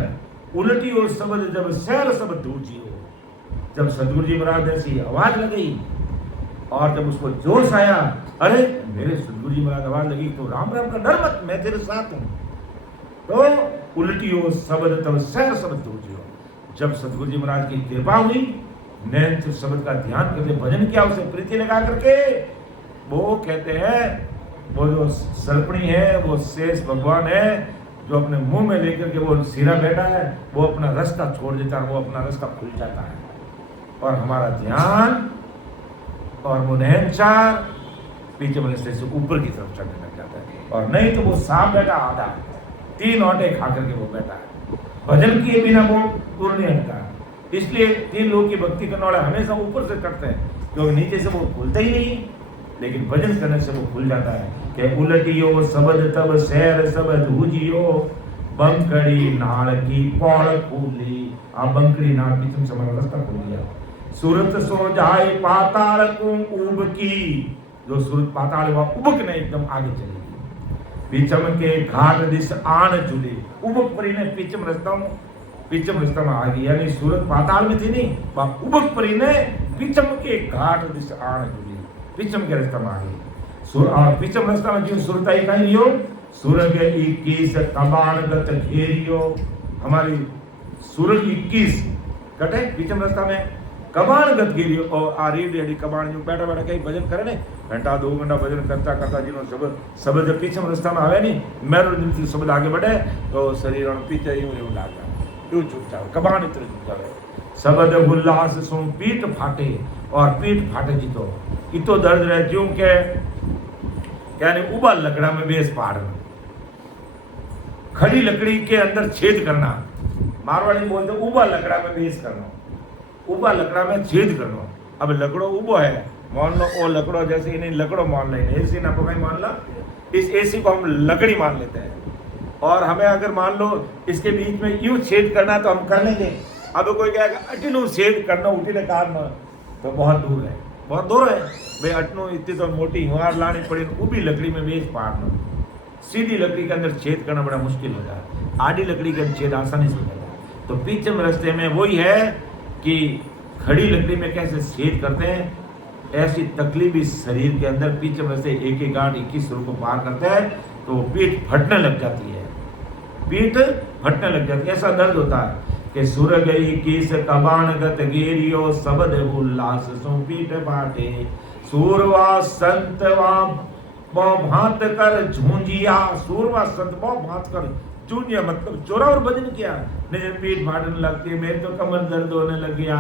उलटी हो शब्द जब सैर शब्द धूजी हो। जब सतगुरु जी महाराज ऐसी आवाज लगी और जब उसको जोश आया, अरे मेरे सतगुरु जी महाराज आवाज लगी तो राम राम का डर मत, मैं तेरे साथ हूं, तो उलटी हो शब्द तब सैर शब्द धूजी हो। जब सतगुरु जी महाराज की कृपा हुई, नैन शब्द का ध्यान करके भजन किया, उसे प्रीति लगा करके, वो कहते हैं वो जो सर्पणी है वो शेष भगवान है, जो अपने मुंह में लेकर के वो सिरा बैठा है, वो अपना रास्ता छोड़ देता है, वो अपना रास्ता खुल जाता है और हमारा ध्यान और वो नैनचार पीछे रास्ते से ऊपर की तरफ चढ़ने लग जाता है। और नहीं तो वो सांप बैठा आधा 3 आटे खा करके वो बैठा है, भजन किए बिना वो दूर नहीं हटता। इसलिए 3 लोग की भक्ति करने वाले हमेशा ऊपर से करते हैं, क्योंकि नीचे से वो खुलता ही नहीं, लेकिन भजन करने से वो खुल जाता है। कि उलटियो शब्द तब सैर शब्द हुजियो, बंकड़ी नाल की पौड़ खुली, आप बंकड़ी नाल पीछे से हमारा रास्ता खुल गया। सूरत सो जाए पाताल को उब की, जो सूरत पाताल वहां उबक ने एकदम आगे चली गई। पीछम के घाट दिश आन झूले, उबक परी ने पीछम रास्ता में आ गई, यानी सूरत पाताल में थी नहीं, वहां उबक परी ने पीछम के घाट दिश आन झूले, पीछम के रास्ता में आ गई। और पीछम रास्ता में जो सूरत आई कहीं लियो, सूरज 21 कबाड़गत घेरियो, हमारी सूरज 21 कटे पीछम रास्ता में कबाड़गत घेरियो। और आ रेडी कबाड़ जो बैठा कहीं भजन करे ने, घंटा 2 घंटा भजन करता जिन्होंने सब जब पीछम रास्ता में आवे नहीं, मेरो दिन से शब्द आगे बढ़े तो शरीर और पीछे यूं लाग जाए, यूं छूट जाए, कबाड़ इतने छूट जाए। शब्द उल्लास सो पीठ फाटे, और पीठ फाटे जी तो दर्द रहे, क्यों के यानी उबा लकड़ा में बेस पाड़ना, खड़ी लकड़ी के अंदर छेद करना, मारवाड़ी बोलते उबा लकड़ा में बेस करना, उबा लकड़ा में छेद करना। अब लकड़ो उबो है, मान लो वो लकड़ो जैसे इन्हें लकड़ो मान लें, एसी ना पकाई मान लो, इस एसी को हम लकड़ी मान लेते हैं, और हमें अगर मान लो इसके बीच में यूं छेद करना तो हम कर लेंगे। अब कोई कहेगा अटिनो छेद करना उठीने कारण तो बहुत दूर है भाई, अटनो इतनी तो मोटी हिवार लानी पड़ी, उबी लकड़ी में बेच पाड़ना, सीधी लकड़ी के अंदर छेद करना बड़ा मुश्किल होता है, आड़ी लकड़ी का छेद आसानी से हो जाता है। तो पीछम रास्ते में वही है कि खड़ी लकड़ी में कैसे छेद करते हैं, ऐसी तकलीफ इस शरीर के अंदर पीछम रास्ते 1-1 गांठ 21 सुर को पार करते हैं तो पीठ फटने लग जाती है, पीठ फटने लग जाती है। ऐसा दर्द होता है कि सुर गई किस कबाणगत गेरियो, शब्द उल्लास सो पीठ फाटे, सूरवा संतवा बहु भांत कर झूंझिया, सूरवा संत बहु भांत कर झूंझिया, मतलब चोरा और भजन किया, नहीं पीठ फाटने लगती है, मेरे तो कमर दर्द होने लग गया,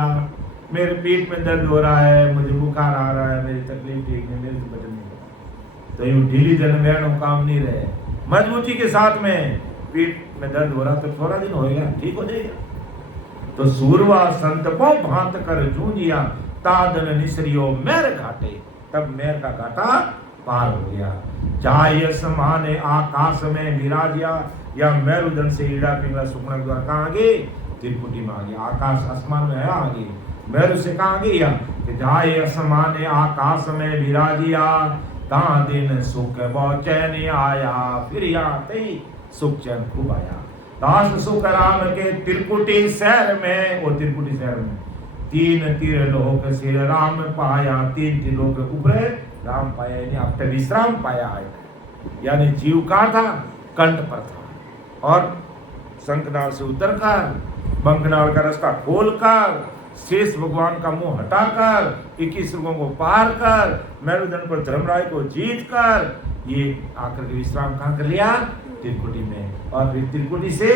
मेरे पीठ में दर्द हो रहा है, मुझे बुखार आ रहा है, मेरी तकलीफ ठीक नहीं, मेरे से भजन नहीं होता। तो यूं ढीली जन बयानों काम नहीं रहे, मजबूती के साथ में पीठ में दर्द हो रहा तो थोड़ा दिन होएगा, ठीक हो जाएगा। तो सूरवा संत बहु भांत कर झूंझिया, तादन निसरियो मेर घाटे, तब मेर का घाटा पार हो गया। जाय समाने आकाश में विराजिया, या मेरुदंड से ईड़ा पिंगला सुखना द्वार कहाँ आगे, त्रिपुटी में आगे, आकाश आसमान में है आगे, मेरु से कहाँ आगे या कि जाय समाने आकाश में विराजिया, ता दिन सुख बहु चैन आया, फिर आते ही सुख चैन खूब आया। दास सुख राम के त्रिपुटी शहर में, वो त्रिपुटी शहर में 3 त्रिलोक सिर राम पाया, 3 त्रिलोक ऊपरे राम पाया, यानी अपने विश्राम पाया है, यानी जीव का था कंठ पर था, और शंखनाल से उतरकर बंकनाल का रास्ता खोलकर शेष भगवान का मुंह हटाकर 21 युगों को पार कर मेरुदंड पर धर्मराय को जीत कर ये आकर के विश्राम कहाँ कर लिया? त्रिकुटी में। और फिर त्रिकुटी से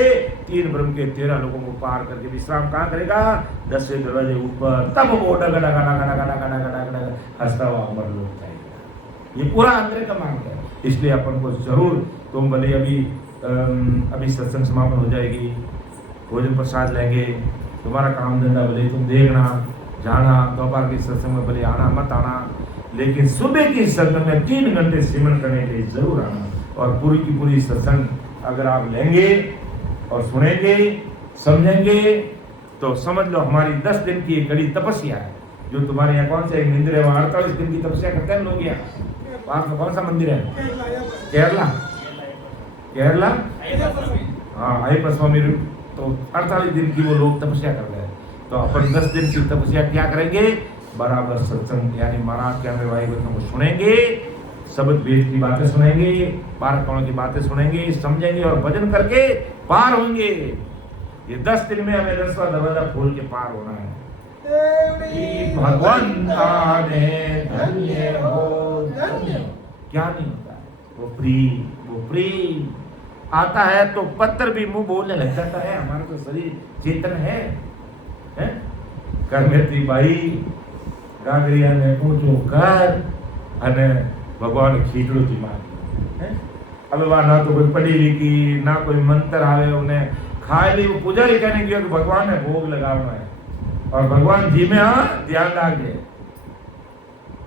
3 ब्रह्म के 13 लोगों को पार करके विश्राम कहाँ करेगा? 10वें दरवाजे ऊपर। तब वो डगा डगा डगा डगा डगा डगा डगा डगा हंसता हुआ अमर लोक जाएगा। ये पूरा अंदर का मांग है। इसलिए अपन को जरूर, तुम भले अभी सत्संग समापन हो जाएगी, भोजन प्रसाद लेंगे, तुम्हारा काम धंधा भले तुम देखना, जाना, दोपहर के सत्संग में भले आना मत आना, लेकिन सुबह की सत्संग में 3 घंटे सिमरन करने के लिए जरूर आना। और पूरी की पूरी सत्संग अगर आप लेंगे और सुनेंगे, समझेंगे, तो समझ लो हमारी 10 दिन की एक कड़ी तपस्या है। जो तुम्हारे यहाँ कौन सा एक मंदिर है, वहाँ 48 दिन की तपस्या करते हैं लोग। यहाँ वहाँ का कौन सा मंदिर है? केरला, केरला, हाँ, अयप्पा स्वामी। तो 48 दिन की वो लोग तपस्या कर रहे हैं। तो अपन 10 दिन की तपस्या क्या करेंगे? बराबर सत्संग यानी महाराज के हमें वाहिगुरु को सुनेंगे, शब्द वेद की बातें सुनेंगे, 12 कौन की बातें सुनेंगे, समझेंगे और भजन करके पार होंगे। ये 10 दिन में हमें 10वां दरवाजा खोल के पार होना है। भगवान आने धन्य हो धन्य। क्या नहीं होता है? वो प्रेम आता है तो पत्थर भी मुंह बोलने लग जाता है। हमारा तो शरीर चेतन है? कर मेरी भाई गागरिया ने पूछो कर अने भगवान खींचड़ो थी मार। अब वहाँ ना तो कोई पढ़ी लिखी, ना कोई मंत्र आवे, उन्हें खाए ली। वो पुजारी कहने की भगवान ने भोग लगाना है और भगवान जी में ध्यान रख दे।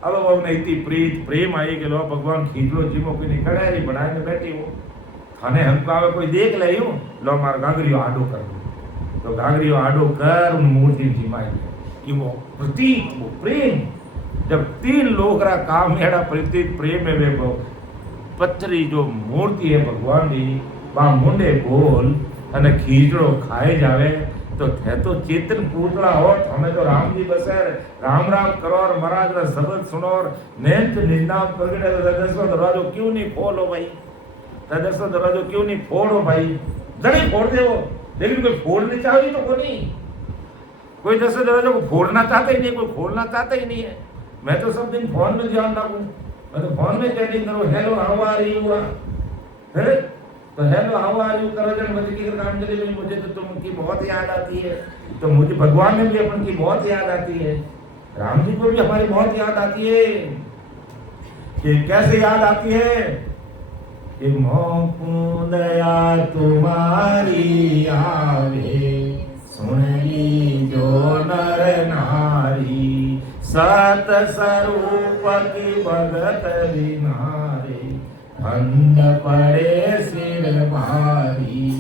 अब वो उन्हें इतनी प्रीत प्रेम आई कि लो भगवान खींचड़ो जी में कोई नहीं खड़ा है, बढ़ाए में बैठी हो खाने हमको आवे कोई देख ले यूं लो मार गागरियो आडो कर दो। तो गागरियो आडो कर उन मूर्ति जिमाई कि वो प्रतीक, वो प्रेम। जब 3 लोग रा काम मेरा प्रतीक प्रेम में वे पत्थरी जो मूर्ति है भगवान की वहाँ मुंडे बोल अने खींचड़ो खाए जावे तो थे तो चेतन पूतला हो। हमें तो राम जी बसर राम राम करो और महाराज का शब्द सुनो और नेत्र निंदा प्रगटे। तो 10वां दरवाजो क्यों नहीं खोलो भाई? 10वां दरवाजो क्यों नहीं फोड़ो भाई? जड़ी फोड़ दे वो, लेकिन कोई फोड़ने चाहिए तो कोई नहीं। कोई 10वें दरवाजे को फोड़ना चाहता ही नहीं, कोई खोलना चाहता ही नहीं है। मैं तो सब दिन फोन में ध्यान रखूं, मैं तो फोन में चैटिंग करूं, हेलो हाउ आर यू है तो हेलो हाउ आर यू करो जन मुझे की काम चले भाई। मुझे तो तुमकी बहुत याद आती है, तो मुझे भगवान में भी अपन की बहुत याद आती है, राम जी को भी हमारी बहुत याद आती है। कि कैसे याद आती है कि मोकू दया तुम्हारी आवे सुन ली जो नर नारी सत स्वरूप की भगत बिनारे भंड पड़े सिर भारी।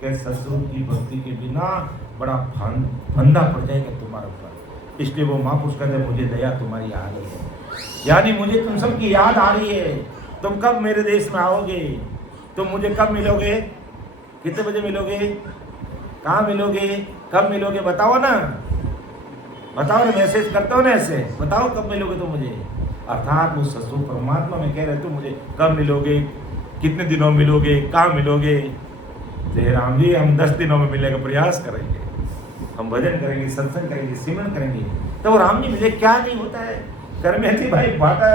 के ससुर की भक्ति के बिना बड़ा फंदा पड़ जाएगा तुम्हारे ऊपर। इसलिए वो महापुरुष कहते मुझे दया तुम्हारी आ रही है, यानी मुझे तुम सबकी याद आ रही है। तुम कब मेरे देश में आओगे? तुम मुझे कब मिलोगे? कितने बजे मिलोगे? कहाँ मिलोगे? कब मिलोगे? बताओ ना, बताओ ना, मैसेज करते हो ना ऐसे, बताओ कब मिलोगे तुम मुझे। अर्थात वो ससुर परमात्मा में कह रहे तुम मुझे कब मिलोगे, कितने दिनों मिलोगे, कहाँ मिलोगे? जय राम जी, हम 10 दिनों में मिलने का प्रयास करेंगे, हम भजन करेंगे, सत्संग करेंगे, सिमरन करेंगे, तो राम जी मिले। क्या नहीं होता है? कर में थी भाई बाटा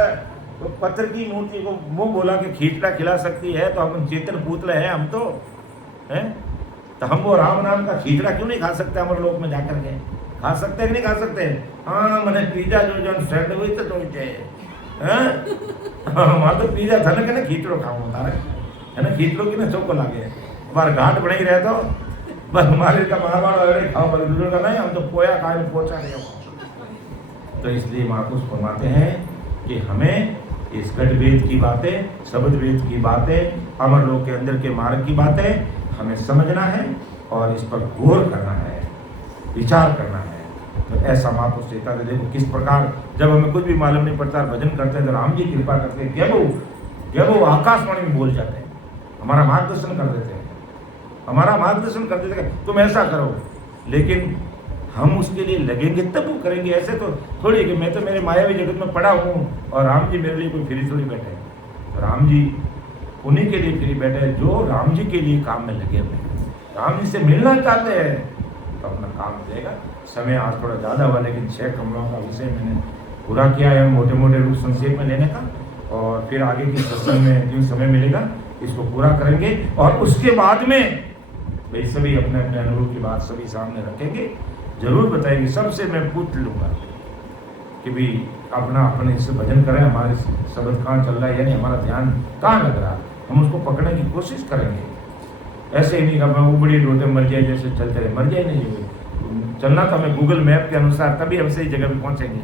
तो पत्थर की मूर्ति को मुंह बोला के खींचड़ा खिला सकती है, तो हम चेतन पुतले हैं हम तो हैं। तो हम वो राम नाम का खींचड़ा क्यों नहीं खा सकते? अमर लोक में जाकर के खा सकते हैं कि नहीं खा सकते? हाँ, मैंने पिज्जा जो फ्रेंड हुई तो तुम वहाँ तो पिज्जा था ना, खींचड़ो खाऊं तारे है ना, खींचड़ो की ना चौको लागे बार घाट बना ही रहे तो बस हमारे का महाभारत खाओ, बड़े बुजुर्ग का नहीं, हम तो पोया खाए पोचा नहीं हो। तो इसलिए महापुरुष फरमाते हैं कि हमें इस गढ़ वेद की बातें, शब्द वेद की बातें, अमर लोक के अंदर के मार्ग की बातें हमें समझना है और इस पर गौर करना है, विचार करना है। तो ऐसा महापुरुष चेता थे। देखो किस प्रकार जब हमें कुछ भी मालूम नहीं पड़ता, भजन करते हैं तो राम जी कृपा करते हैं, जब वो आकाशवाणी में बोल जाते हैं, हमारा मार्गदर्शन कर देते हैं, हमारा मार्गदर्शन कर देते हैं तुम ऐसा करो। लेकिन हम उसके लिए लगेंगे तब वो करेंगे। ऐसे तो थोड़ी कि मैं तो मेरे मायावी जगत में पड़ा हूँ और राम जी मेरे लिए कोई फ्री थोड़ी बैठे हैं। तो राम जी उन्हीं के लिए फ्री बैठे हैं जो राम जी के लिए काम में लगे हुए हैं, राम जी से मिलना चाहते हैं तो अपना काम देगा। समय आज थोड़ा ज़्यादा हुआ, लेकिन 6 कमलों का विषय मैंने पूरा किया है मोटे मोटे रूप संक्षेप में लेने का, और फिर आगे की सत्संग में जो समय मिलेगा इसको पूरा करेंगे। और उसके बाद में भाई सभी अपने अपने अनुभव की बात सभी सामने रखेंगे, जरूर बताएंगे। सबसे मैं पूछ लूँगा कि भी अपना अपने इससे भजन करें, हमारे शब्द कहाँ चल रहा है, यानी हमारा ध्यान कहाँ लग रहा है, हम उसको पकड़ने की कोशिश करेंगे। ऐसे ही नहीं कि मैं उबड़ी डोटे मर जाए जैसे चलते रहे, मर जाए नहीं हुए। चलना तो हमें गूगल मैप के अनुसार, तभी हम सही जगह पे पहुंचेंगे।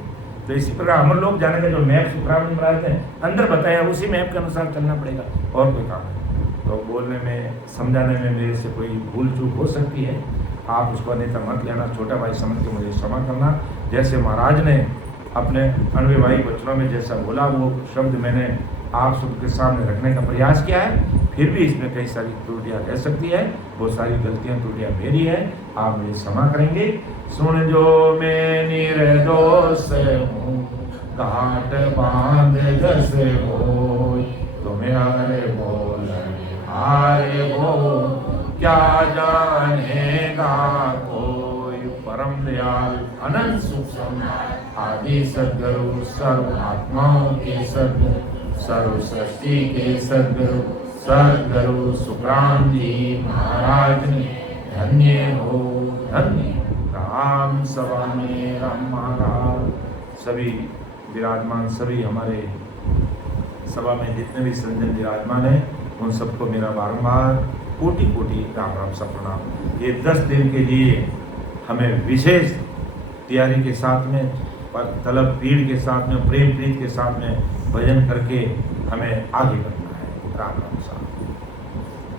तो इसी प्रकार हम लोग जाने का जो मैप सुप्रामन महाराज ने अंदर बताया, उसी मैप के अनुसार चलना पड़ेगा, और कोई काम नहीं। तो बोलने में समझाने में मेरे से कोई भूल चूक हो सकती है, आप उसको अन्यथा मत लेना, छोटा भाई समझ के मुझे क्षमा करना। जैसे महाराज ने अपने अनुभवी वचनों में जैसा बोला, वो शब्द मैंने आप सबके सामने रखने का प्रयास किया है। फिर भी इसमें कई सारी त्रुटियां रह सकती है, वो सारी गलतियां त्रुटियां मेरी है, आप मुझे क्षमा करेंगे। सुन जो मैं निर्दोष हूँ, घाट बांध जस हो, तुम्हें हरे बोल हारे हो, क्या जानेगा कोई। परम दयाल अनंत सुख आदि सद्गुरु, सर्व आत्माओं के सद्गुरु, सर्व सृष्टि के सद्गुरु, सद्गुरु सुखराम जी महाराज ने धन्य हो धन्य। राम सभा में राम महाराज, सभी विराजमान, सभी हमारे सभा में जितने भी संजन विराजमान हैं, उन सबको मेरा बारंबार कोटि कोटि राम राम सा प्रणाम। ये 10 दिन के लिए हमें विशेष तैयारी के साथ में, तलब पीड़ के साथ में, प्रेम प्रीत के साथ में भजन करके हमें आगे बढ़ना है। राम राम सा।